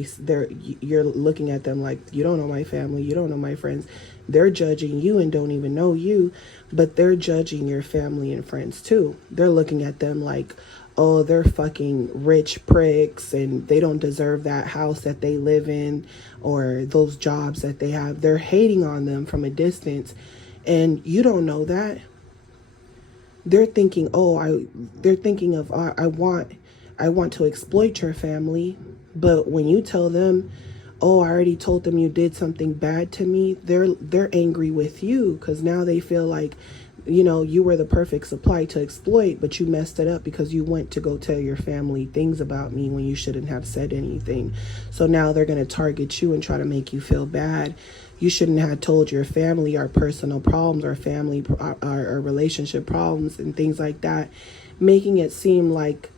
You're looking at them like, you don't know my family, you don't know my friends. They're judging you and don't even know you, but they're judging your family and friends too. They're looking at them like, oh, they're fucking rich pricks and they don't deserve that house that they live in or those jobs that they have. They're hating on them from a distance, and you don't know that. They're thinking, I want to exploit your family. But when you tell them, oh, I already told them you did something bad to me, they're angry with you, because now they feel like, you were the perfect supply to exploit, but you messed it up because you went to go tell your family things about me when you shouldn't have said anything. So now they're going to target you and try to make you feel bad. You shouldn't have told your family our personal problems, our relationship problems and things like that, making it seem like,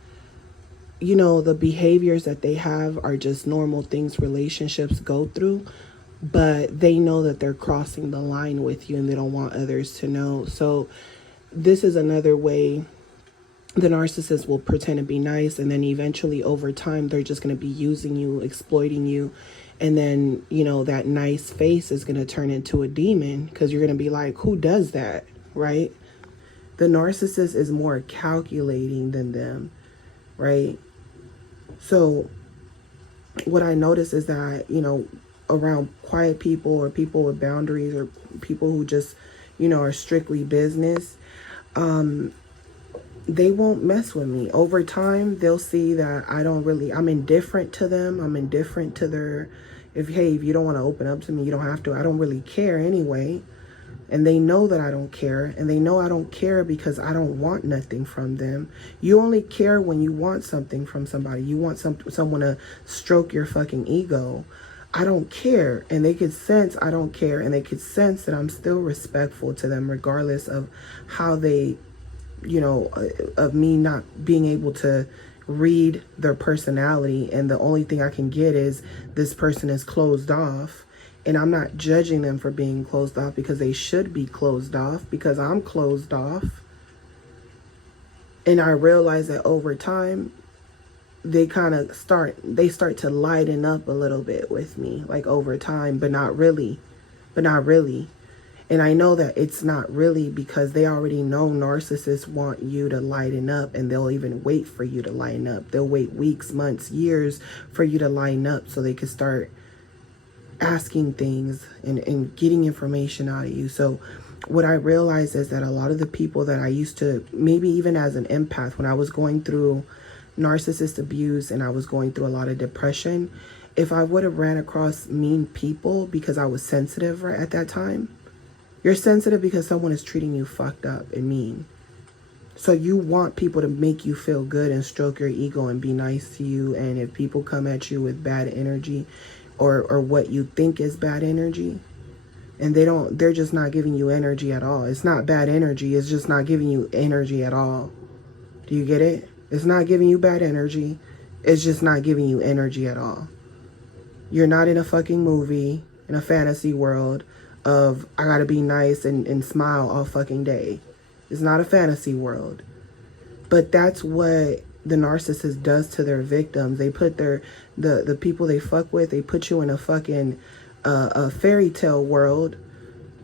the behaviors that they have are just normal things relationships go through, but they know that they're crossing the line with you and they don't want others to know. So this is another way the narcissist will pretend to be nice, and then eventually over time they're just going to be using you, exploiting you, and then that nice face is going to turn into a demon, because you're going to be like, who does that, right? The narcissist is more calculating than them, right? So what I notice is that around quiet people, or people with boundaries, or people who just are strictly business, they won't mess with me. Over time, they'll see that I'm indifferent to them. I'm indifferent to their, if you don't want to open up to me, you don't have to. I don't really care anyway. And they know that I don't care. And they know I don't care because I don't want nothing from them. You only care when you want something from somebody. You want someone to stroke your fucking ego. I don't care. And they could sense I don't care. And they could sense that I'm still respectful to them, regardless of how they, of me not being able to read their personality. And the only thing I can get is, this person is closed off. And I'm not judging them for being closed off, because they should be closed off, because I'm closed off. And I realize that over time, they start to lighten up a little bit with me, like over time, but not really. And I know that it's not really, because they already know narcissists want you to lighten up, and they'll even wait for you to lighten up. They'll wait weeks, months, years for you to lighten up, so they can start asking things and getting information out of you. So what I realized is that a lot of the people that I used to, maybe even as an empath, when I was going through narcissist abuse and I was going through a lot of depression, if I would have ran across mean people, because I was sensitive right at that time. You're sensitive because someone is treating you fucked up and mean. So you want people to make you feel good and stroke your ego and be nice to you. And if people come at you with bad energy, or what you think is bad energy, and they're just not giving you energy at all. It's not bad energy, it's just not giving you energy at all. Do you get it? It's not giving you bad energy, it's just not giving you energy at all. You're not in a fucking movie, in a fantasy world of, I gotta be nice and smile all fucking day. It's not a fantasy world. But that's what the narcissist does to their victims. They put the people they fuck with, they put you in a fucking a fairy tale world.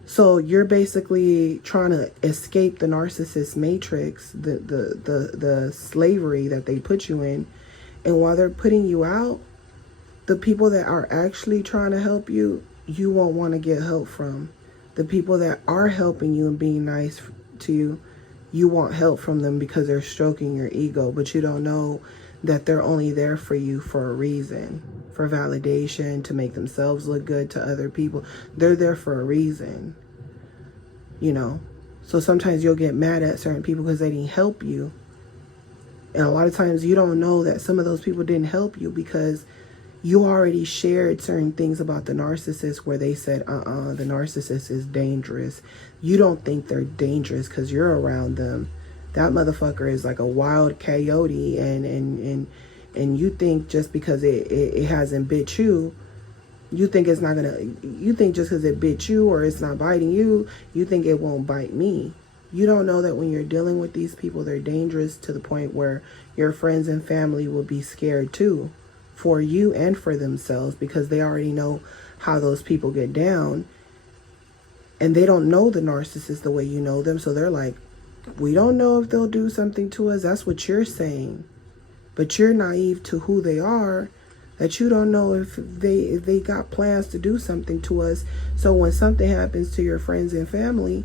So you're basically trying to escape the narcissist matrix, the slavery that they put you in. And while they're putting you out, the people that are actually trying to help you, you won't want to get help from. The people that are helping you and being nice to you, you want help from them because they're stroking your ego, but you don't know that they're only there for you for a reason, for validation, to make themselves look good to other people. They're there for a reason, So sometimes you'll get mad at certain people because they didn't help you. And a lot of times you don't know that some of those people didn't help you because you already shared certain things about the narcissist where they said, the narcissist is dangerous. You don't think they're dangerous because you're around them. That motherfucker is like a wild coyote, and you think just because it hasn't bit you, you think it's not gonna, you think just because it bit you or it's not biting you, you think it won't bite me. You don't know that when you're dealing with these people, they're dangerous to the point where your friends and family will be scared too, for you and for themselves, because they already know how those people get down, and they don't know the narcissist the way you know them. So they're like, we don't know if they'll do something to us. That's what you're saying, but you're naive to who they are, that you don't know if they got plans to do something to us. So when something happens to your friends and family,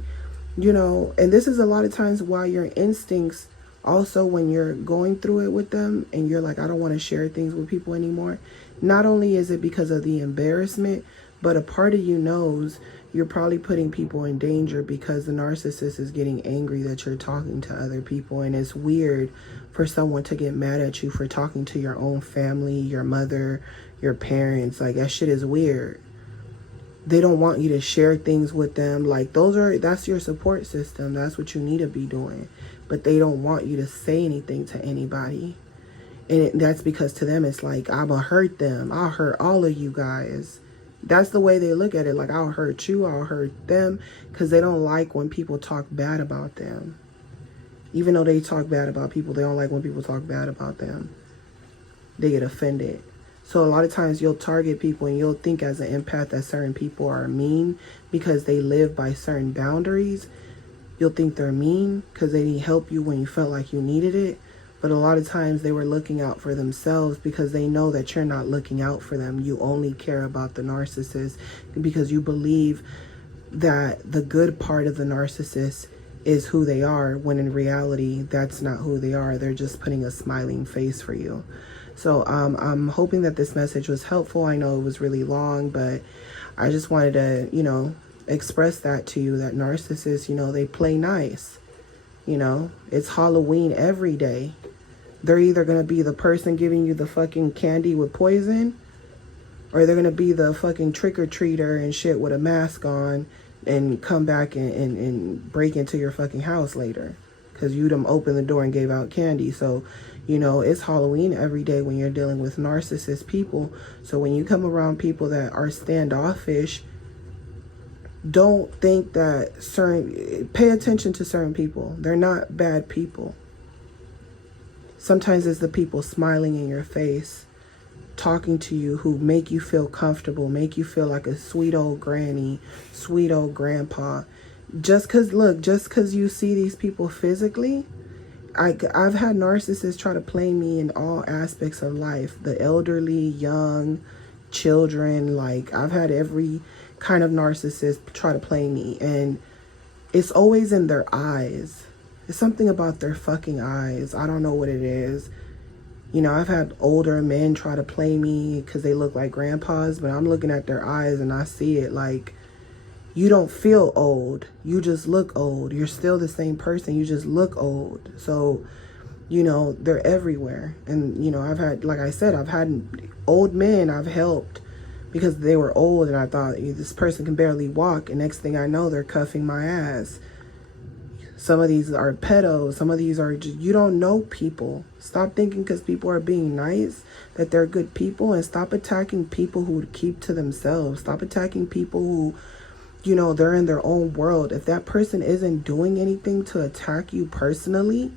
and this is a lot of times why your instincts also, when you're going through it with them and you're like, I don't want to share things with people anymore. Not only is it because of the embarrassment, but a part of you knows you're probably putting people in danger because the narcissist is getting angry that you're talking to other people. And it's weird for someone to get mad at you for talking to your own family, your mother, your parents. Like, that shit is weird. They don't want you to share things with them. Like, that's your support system. That's what you need to be doing. But they don't want you to say anything to anybody. And that's because to them, it's like, I'm going to hurt them. I'll hurt all of you guys. That's the way they look at it. Like, I'll hurt you, I'll hurt them. Because they don't like when people talk bad about them. Even though they talk bad about people, they don't like when people talk bad about them. They get offended. So a lot of times you'll target people and you'll think as an empath that certain people are mean because they live by certain boundaries. You'll think they're mean because they didn't help you when you felt like you needed it. But a lot of times they were looking out for themselves because they know that you're not looking out for them. You only care about the narcissist because you believe that the good part of the narcissist is who they are, when in reality, that's not who they are. They're just putting a smiling face for you. So I'm hoping that this message was helpful. I know it was really long, but I just wanted to, express that to you, that narcissists, they play nice. It's Halloween every day. They're either going to be the person giving you the fucking candy with poison, or they're going to be the fucking trick-or-treater and shit with a mask on and come back and break into your fucking house later because you done opened the door and gave out candy. So, it's Halloween every day when you're dealing with narcissist people. So when you come around people that are standoffish, don't think that pay attention to certain people. They're not bad people. Sometimes it's the people smiling in your face, talking to you, who make you feel comfortable, make you feel like a sweet old granny, sweet old grandpa. Just because you see these people physically, I've had narcissists try to play me in all aspects of life. The elderly, young, children, I've had every kind of narcissist try to play me, and it's always in their eyes. It's something about their fucking eyes. I don't know what it is. I've had older men try to play me because they look like grandpas, but I'm looking at their eyes and I see it like, you don't feel old. You just look old. You're still the same person. You just look old. So, they're everywhere. And, I've had, like I said, I've had old men I've helped because they were old and I thought, this person can barely walk. And next thing I know, they're cuffing my ass. Some of these are pedos. Some of these are just, you don't know people. Stop thinking because people are being nice that they're good people, and stop attacking people who keep to themselves. Stop attacking people who, they're in their own world. If that person isn't doing anything to attack you personally,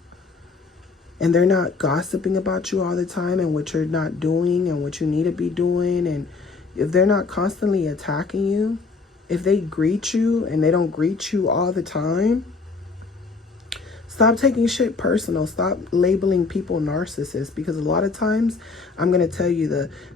and they're not gossiping about you all the time and what you're not doing and what you need to be doing, and if they're not constantly attacking you, if they greet you and they don't greet you all the time, stop taking shit personal. Stop labeling people narcissists, because a lot of times, I'm going to tell you,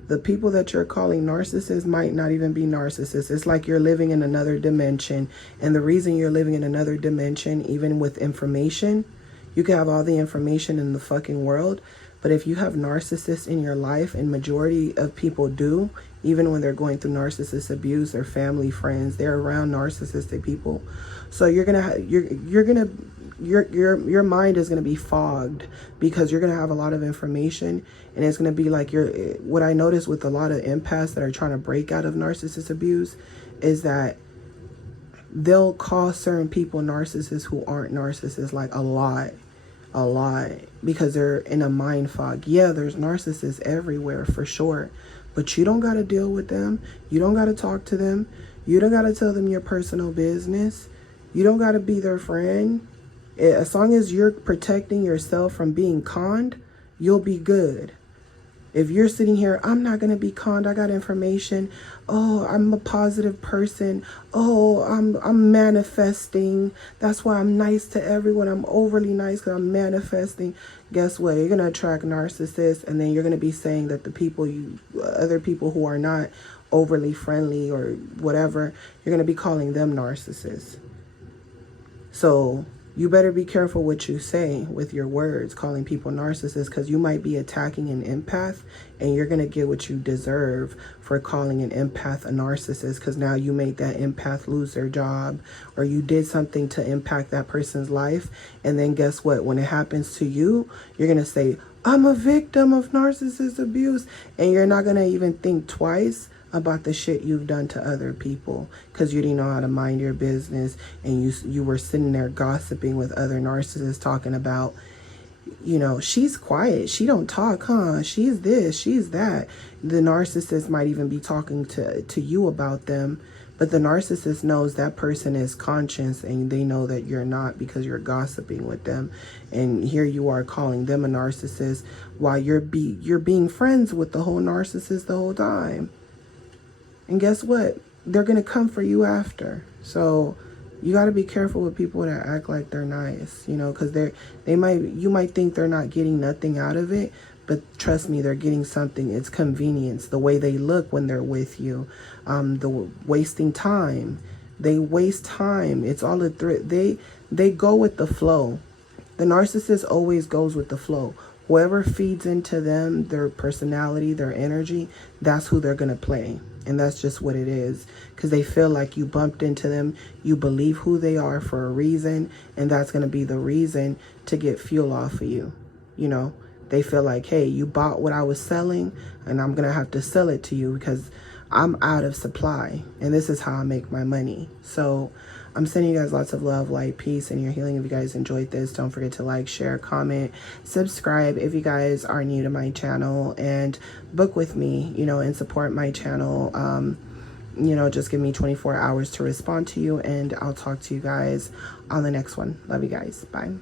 the people that you're calling narcissists might not even be narcissists. It's like you're living in another dimension. And the reason you're living in another dimension, even with information, you can have all the information in the fucking world, but if you have narcissists in your life, and majority of people do, even when they're going through narcissist abuse, their family, friends, they're around narcissistic people. So your mind is gonna be fogged because you're gonna have a lot of information, and it's gonna be like what I notice with a lot of empaths that are trying to break out of narcissist abuse is that they'll call certain people narcissists who aren't narcissists, like a lot, because they're in a mind fog. Yeah, there's narcissists everywhere for sure, but you don't got to deal with them. You don't got to talk to them. You don't got to tell them your personal business. You don't got to be their friend. As long as you're protecting yourself from being conned, you'll be good. If you're sitting here, I'm not going to be conned. I got information. Oh, I'm a positive person. Oh, I'm manifesting. That's why I'm nice to everyone. I'm overly nice because I'm manifesting. Guess what? You're going to attract narcissists, and then you're going to be saying that other people who are not overly friendly or whatever, you're going to be calling them narcissists. So you better be careful what you say with your words, calling people narcissists, because you might be attacking an empath, and you're going to get what you deserve for calling an empath a narcissist, because now you made that empath lose their job, or you did something to impact that person's life. And then guess what? When it happens to you, you're going to say, I'm a victim of narcissist abuse. And you're not going to even think twice about the shit you've done to other people because you didn't know how to mind your business, and you were sitting there gossiping with other narcissists talking about, she's quiet, she don't talk, she's this, she's that. The narcissist might even be talking to you about them But the narcissist knows that person is conscious, and they know that you're not, because you're gossiping with them. And here you are calling them a narcissist while you're being friends with the whole narcissist the whole time. And guess what? They're going to come for you after. So you got to be careful with people that act like they're nice, you know, because you might think they're not getting nothing out of it, but trust me, they're getting something. It's convenience, the way they look when they're with you, the wasting time. They waste time. It's all a threat. They go with the flow. The narcissist always goes with the flow. Whoever feeds into them, their personality, their energy, that's who they're going to play. And that's just what it is, because they feel like you bumped into them. You believe who they are for a reason, and that's going to be the reason to get fuel off of you. You know, they feel like, hey, you bought what I was selling, and I'm going to have to sell it to you because I'm out of supply, and this is how I make my money. So I'm sending you guys lots of love, light, peace, and your healing. If you guys enjoyed this, don't forget to like, share, comment, subscribe if you guys are new to my channel, and book with me, you know, and support my channel. You know, just give me 24 hours to respond to you, and I'll talk to you guys on the next one. Love you guys. Bye.